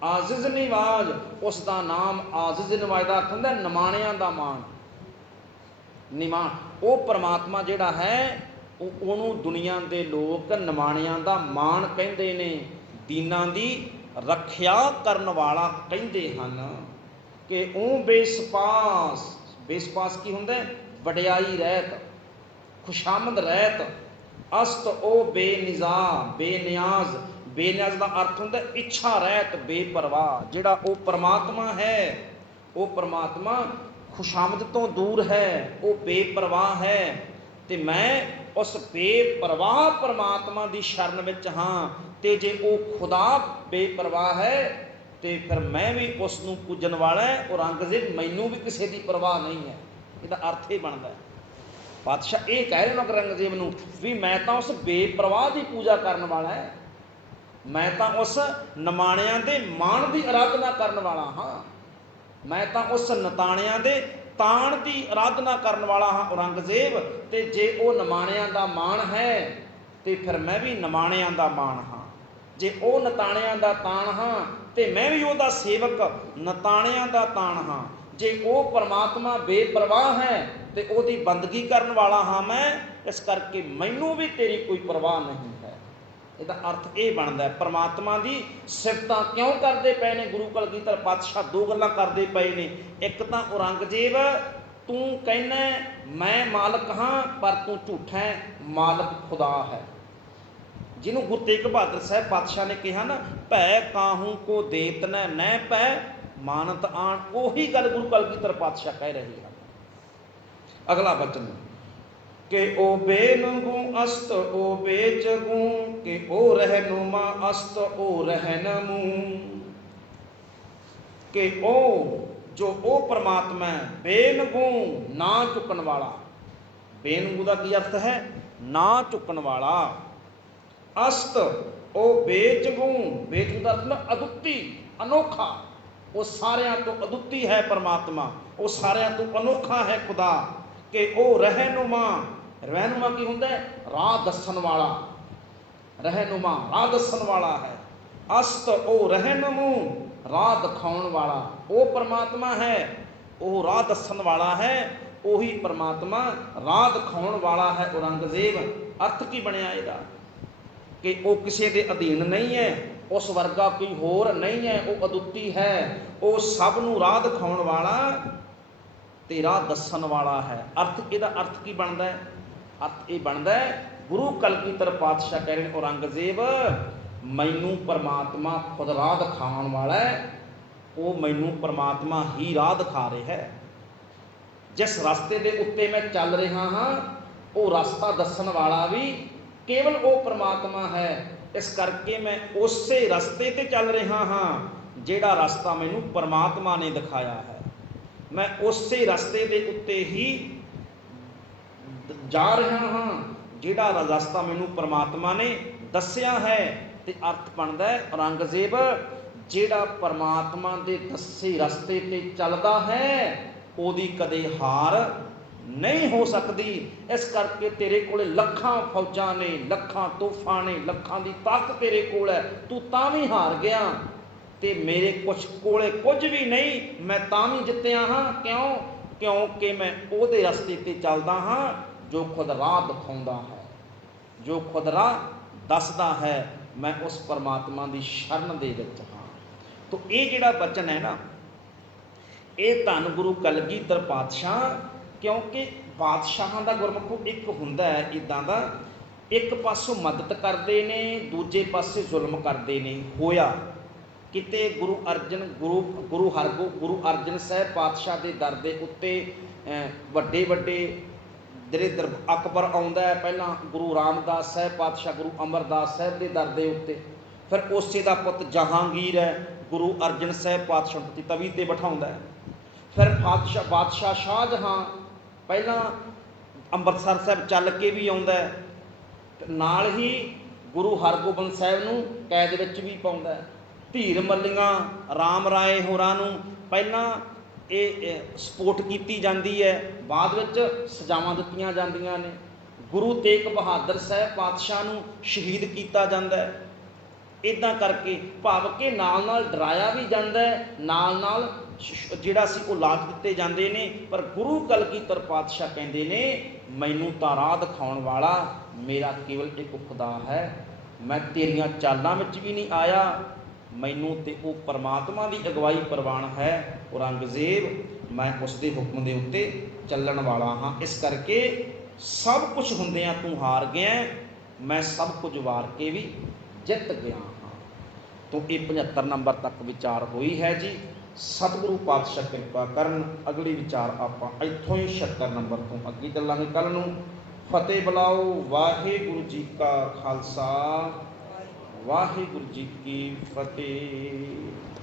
ਆਜ਼ਿਜ਼ ਨਿਵਾਜ ਉਸ ਦਾ ਨਾਮ, ਆਜ਼ਿਜ਼ ਨਿਵਾਜ ਦਾ ਅਰਥ ਹੁੰਦਾ ਨਿਮਾਣਿਆਂ ਦਾ ਮਾਣ। ਨਿਮਾਣ ਉਹ ਪਰਮਾਤਮਾ ਜਿਹੜਾ ਹੈ ਉਹਨੂੰ ਦੁਨੀਆ ਦੇ ਲੋਕ ਨਿਮਾਣਿਆਂ ਦਾ ਮਾਣ ਕਹਿੰਦੇ ਨੇ, ਦੀਨਾਂ ਦੀ ਰੱਖਿਆ ਕਰਨ ਵਾਲਾ ਕਹਿੰਦੇ ਹਨ। ਕਿ ਉਹ ਬੇਸਪਾਸ, ਬੇਸਪਾਸ ਕੀ ਹੁੰਦਾ? ਵਡਿਆਈ ਰਹਿਤ, ਖੁਸ਼ਾਮਦ ਰਹਿਤ। ਅਸਤ ਉਹ ਬੇਨਿਜ਼ਾ, ਬੇਨਿਆਜ਼। ਬੇਨਿਆਜ਼ ਦਾ ਅਰਥ ਹੁੰਦਾ ਇੱਛਾ ਰਹਿਤ, ਬੇਪਰਵਾਹ। ਜਿਹੜਾ ਉਹ ਪਰਮਾਤਮਾ ਹੈ, ਉਹ ਪਰਮਾਤਮਾ ਖੁਸ਼ਾਮਦ ਤੋਂ ਦੂਰ ਹੈ, ਉਹ ਬੇਪਰਵਾਹ ਹੈ। ਤੇ ਮੈਂ ਉਸ ਬੇਪਰਵਾਹ ਪਰਮਾਤਮਾ ਦੀ ਸ਼ਰਨ ਵਿੱਚ ਹਾਂ। ਤੇ ਜੇ ਉਹ ਖੁਦਾ ਬੇਪਰਵਾਹ ਹੈ ਤੇ ਫਿਰ ਮੈਂ ਵੀ ਉਸ ਨੂੰ ਪੂਜਣ ਵਾਲਾ ਹੈ। ਔਰੰਗਜ਼ੇਬ ਮੈਨੂੰ ਵੀ ਕਿਸੇ ਦੀ ਪਰਵਾਹ ਨਹੀਂ ਹੈ। ਇਹਦਾ ਅਰਥ ਇਹ ਬਣਦਾ। ਪਾਤਸ਼ਾਹ ਇਹ ਕਹਿ ਰਹੇ ਨੇ ਔਰੰਗਜ਼ੇਬ ਨੂੰ ਵੀ ਮੈਂ ਤਾਂ ਉਸ ਬੇਪਰਵਾਹ ਦੀ ਪੂਜਾ ਕਰਨ ਵਾਲਾ ਹੈ, ਮੈਂ ਤਾਂ ਉਸ ਨਿਮਾਣਿਆਂ ਦੇ ਮਾਣ ਦੀ ਆਰਾਧਨਾ ਕਰਨ ਵਾਲਾ ਹਾਂ, ਮੈਂ ਤਾਂ ਉਸ ਨਤਾਣਿਆਂ ਦੇ ਤਾਣ ਦੀ ਆਰਾਧਨਾ ਕਰਨ ਵਾਲਾ ਹਾਂ ਔਰੰਗਜ਼ੇਬ। ਤੇ ਜੇ ਉਹ ਨਿਮਾਣਿਆਂ ਦਾ ਮਾਣ ਹੈ ਤੇ ਫਿਰ ਮੈਂ ਵੀ ਨਿਮਾਣਿਆਂ ਦਾ ਮਾਣ ਹਾਂ। ਜੇ ਉਹ ਨਤਾਣਿਆਂ ਦਾ ਤਾਣ ਹਾਂ ਤੇ ਮੈਂ ਵੀ ਉਹਦਾ ਸੇਵਕ ਨਤਾਣਿਆਂ ਦਾ ਤਾਣ ਹਾਂ। ਜੇ ਉਹ ਪਰਮਾਤਮਾ ਬੇਪਰਵਾਹ ਹੈ ਤੇ ਉਹਦੀ ਬੰਦਗੀ ਕਰਨ ਵਾਲਾ ਹਾਂ ਮੈਂ, ਇਸ ਕਰਕੇ ਮੈਨੂੰ ਵੀ ਤੇਰੀ ਕੋਈ ਪਰਵਾਹ ਨਹੀਂ ਹੈ। ਇਹਦਾ ਅਰਥ ਇਹ ਬਣਦਾ। ਪਰਮਾਤਮਾ ਦੀ ਸਿਫਤਾਂ ਕਿਉਂ ਕਰਦੇ ਪਏ ਨੇ ਗੁਰੂ ਕਲਗੀਧਰ ਪਾਤਸ਼ਾਹ? ਦੋ ਗੱਲਾਂ ਕਰਦੇ ਪਏ ਨੇ। ਇੱਕ ਤਾਂ ਔਰੰਗਜ਼ੇਬ ਤੂੰ ਕਹਿੰਦਾ ਮੈਂ ਮਾਲਕ ਹਾਂ ਪਰ ਤੂੰ ਝੂਠਾ ਹੈ, ਮਾਲਕ ਖੁਦਾ ਹੈ। ਜਿਹਨੂੰ ਗੁਰੂ ਤੇਗ ਬਹਾਦਰ ਸਾਹਿਬ ਪਾਤਸ਼ਾਹ ਨੇ ਕਿਹਾ ਨਾ, ਭੈ ਕਾਹੂ ਕੋ ਦੇਤ ਨੈ ਨੈ ਪੈ ਮਾਨਤ ਆਣ, ਉਹੀ ਗੱਲ ਗੁਰੂ ਕਲਗੀਧਰ ਪਾਤਸ਼ਾਹ ਕਹਿ ਰਹੇ ਹਨ। ਅਗਲਾ ਬਚਨ ਕਿ ਉਹ ਬੇਨੰਗੂ ਅਸਤ ਉਹ ਬੇਚਗੂ ਕਿ ਉਹ ਰਹਿਨੁਮਾ ਅਸਤ ਉਹ ਰਹਿਨਮੂ। ਕਿ ਉਹ ਜੋ ਉਹ ਪਰਮਾਤਮਾ ਹੈ ਬੇਨਗੂ ਨਾ ਝੁਕਣ ਵਾਲਾ। ਬੇਨਗੂ ਦਾ ਕੀ ਅਰਥ ਹੈ? ਨਾ ਝੁਕਣ ਵਾਲਾ। ਅਸਤ ਉਹ ਬੇਚਗੂ, ਬੇਚਗੂ ਦਾ ਅਰਥ ਅਦੁੱਤੀ, ਅਨੋਖਾ। ਉਹ ਸਾਰਿਆਂ ਤੋਂ ਅਦੁੱਤੀ ਹੈ ਪਰਮਾਤਮਾ, ਉਹ ਸਾਰਿਆਂ ਤੋਂ ਅਨੋਖਾ ਹੈ ਖੁਦਾ। ਕਿ ਉਹ ਰਹਿਨੁਮਾ, ਰਹਿਨੁਮਾ ਕੀ ਹੁੰਦਾ? ਰਾਹ ਦੱਸਣ ਵਾਲਾ। ਰਹਿਨੁਮਾ ਰਾਹ ਦੱਸਣ ਵਾਲਾ ਹੈ। ਅਸਤ ਉਹ ਰਹਿਨੁਮੂ, ਰਾਹ ਦਿਖਾਉਣ ਵਾਲਾ। ਉਹ ਪਰਮਾਤਮਾ ਹੈ, ਉਹ ਰਾਹ ਦੱਸਣ ਵਾਲਾ ਹੈ। ਉਹੀ ਪਰਮਾਤਮਾ ਰਾਹ ਦਿਖਾਉਣ ਵਾਲਾ ਹੈ ਔਰੰਗਜ਼ੇਬ। ਅਰਥ ਕੀ ਬਣਿਆ ਇਹਦਾ? ਕਿ ਉਹ ਕਿਸੇ ਦੇ ਅਧੀਨ ਨਹੀਂ ਹੈ, ਉਸ ਵਰਗਾ ਕੋਈ ਹੋਰ ਨਹੀਂ ਹੈ, ਉਹ ਅਦੁੱਤੀ ਹੈ, ਉਹ ਸਭ ਨੂੰ ਰਾਹ ਦਿਖਾਉਣ ਵਾਲਾ ਤੇ ਰਾਹ ਦੱਸਣ ਵਾਲਾ ਹੈ। ਅਰਥ ਇਹਦਾ ਅਰਥ ਕੀ ਬਣਦਾ ਹੈ? ਅਰਥ ਇਹ ਬਣਦਾ ਗੁਰੂ ਕਲਗੀਧਰ ਪਾਤਸ਼ਾਹ ਕਹਿ ਰਹੇ ਨੇ ਔਰੰਗਜ਼ੇਬ ਮੈਨੂੰ ਪਰਮਾਤਮਾ ਖੁਦ ਰਾਹ ਦਿਖਾਉਣ ਵਾਲਾ ਹੈ, ਉਹ ਮੈਨੂੰ ਪਰਮਾਤਮਾ ਹੀ ਰਾਹ ਦਿਖਾ ਰਿਹਾ ਹੈ। ਜਿਸ ਰਸਤੇ ਦੇ ਉੱਤੇ ਮੈਂ ਚੱਲ ਰਿਹਾ ਹਾਂ ਉਹ ਰਸਤਾ ਦੱਸਣ ਵਾਲਾ ਵੀ ਕੇਵਲ ਉਹ ਪਰਮਾਤਮਾ ਹੈ। ਇਸ ਕਰਕੇ ਮੈਂ ਉਸੇ ਰਸਤੇ ਤੇ ਚੱਲ ਰਿਹਾ ਹਾਂ ਜਿਹੜਾ ਰਸਤਾ ਮੈਨੂੰ ਪਰਮਾਤਮਾ ਨੇ ਦਿਖਾਇਆ ਹੈ। ਮੈਂ ਉਸੇ ਰਸਤੇ ਦੇ ਉੱਤੇ ਹੀ ਜਾ ਰਿਹਾ ਹਾਂ ਜਿਹੜਾ ਰਸਤਾ ਮੈਨੂੰ ਪਰਮਾਤਮਾ ਨੇ ਦੱਸਿਆ ਹੈ। ਤੇ ਅਰਥ ਬਣਦਾ ਔਰੰਗਜ਼ੇਬ ਜਿਹੜਾ ਪਰਮਾਤਮਾ ਦੇ ਦੱਸੇ ਰਸਤੇ ਤੇ ਚੱਲਦਾ ਹੈ ਉਹਦੀ ਕਦੇ ਹਾਰ ਨਹੀਂ ਹੋ ਸਕਦੀ। ਇਸ ਕਰਕੇ ਤੇਰੇ ਕੋਲ ਲੱਖਾਂ ਫੌਜਾਂ ਨੇ, ਲੱਖਾਂ ਤੋਹਫਾਂ ਨੇ, ਲੱਖਾਂ ਦੀ ਤਾਕਤ ਤੇਰੇ ਕੋਲ ਹੈ, ਤੂੰ ਤਾਂ ਵੀ ਹਾਰ ਗਿਆ। ਤੇ ਮੇਰੇ ਕੋਲੇ ਕੁਝ ਵੀ ਨਹੀਂ, ਮੈਂ ਤਾਂ ਵੀ ਜਿੱਤਿਆ ਹਾਂ। ਕਿਉਂ? ਕਿਉਂਕਿ ਮੈਂ ਉਹਦੇ ਰਸਤੇ ਤੇ ਚੱਲਦਾ ਹਾਂ ਜੋ ਖੁਦ ਰਾਹ ਦਿਖਾਉਂਦਾ ਹੈ, ਜੋ ਖੁਦ ਰਾਹ ਦੱਸਦਾ ਹੈ। ਮੈਂ ਉਸ ਪਰਮਾਤਮਾ ਦੀ ਸ਼ਰਨ ਦੇ ਵਿੱਚ ਹਾਂ। ਤੋ ਇਹ ਜਿਹੜਾ ਬਚਨ ਹੈ ਨਾ, ਇਹ ਧੰਨ ਗੁਰੂ ਕਲਗੀਧਰ ਪਾਤਸ਼ਾਹ, ਕਿਉਂਕਿ ਬਾਦਸ਼ਾਹਾਂ ਦਾ ਗੁਰਮੁਖੋ ਇੱਕ ਹੁੰਦਾ ਹੈ ਇੱਦਾਂ ਦਾ, ਇੱਕ ਪਾਸੋਂ ਮਦਦ ਕਰਦੇ ਨੇ, ਦੂਜੇ ਪਾਸੇ ਜ਼ੁਲਮ ਕਰਦੇ ਨੇ। ਹੋਇਆ ਕਿਤੇ ਗੁਰੂ ਅਰਜਨ ਸਾਹਿਬ ਪਾਤਸ਼ਾਹ ਦੇ ਦਰ ਦੇ ਉੱਤੇ ਵੱਡੇ ਵੱਡੇ ਜਿਹੜੇ ਅਕਬਰ ਆਉਂਦਾ ਹੈ, ਪਹਿਲਾਂ ਗੁਰੂ ਰਾਮਦਾਸ ਸਾਹਿਬ ਪਾਤਸ਼ਾਹ ਗੁਰੂ ਅਮਰਦਾਸ ਸਾਹਿਬ ਦੇ ਦਰ ਦੇ ਉੱਤੇ, ਫਿਰ ਉਸੇ ਦਾ ਪੁੱਤ ਜਹਾਂਗੀਰ ਹੈ ਗੁਰੂ ਅਰਜਨ ਸਾਹਿਬ ਪਾਤਸ਼ਾਹ ਦੀ ਤਵੀ ਤੇ ਬਿਠਾਉਂਦਾ ਹੈ। ਫਿਰ ਬਾਦਸ਼ਾਹ ਸ਼ਾਹਜਹਾਂ ਪਹਿਲਾਂ ਅੰਮ੍ਰਿਤਸਰ ਸਾਹਿਬ ਚੱਲ ਕੇ ਵੀ ਆਉਂਦਾ ਹੈ, ਨਾਲ ਹੀ गुरु हरगोबिंद साहिब नूं कैद विच भी पाउंदा है। धीर मल्लियां राम राय होरां नूं पहलां ये सपोर्ट की जाती है, बाद विच सजावां दित्तियां जांदियां ने। गुरु तेग बहादुर साहब पातशाह नूं शहीद किया जाता है। इदां करके भाव के नाल नाल डराया भी जाता है, नाल नाल जिहड़ा सी वो लाख दिते जाते हैं। पर गुरु कलगीधर पातशाह कहते हैं, मैनू तां राह दिखाउण वाला मेरा केवल एक खुदा है, मैं तेरियां चालां विच भी नहीं आया, मैनू ते वो परमात्मा की अगवाई प्रवान है। औरंगजेब मैं उसके हुक्म के उत्ते चलण वाला हाँ, इस करके सब कुछ हुंदियां तू हार गया, मैं सब कुछ वार के भी जित गया हाँ। तो ये 75 नंबर तक विचार हुई है जी। सतगुरु पातशाह कृपा करन। अगली विचार आपां इत्थों ही 76 नंबर तो अगे चलांगे कल नूं। फतेह बुलाओ। वाहिगुरू जी का खालसा, वाहिगुरू जी की फतेह।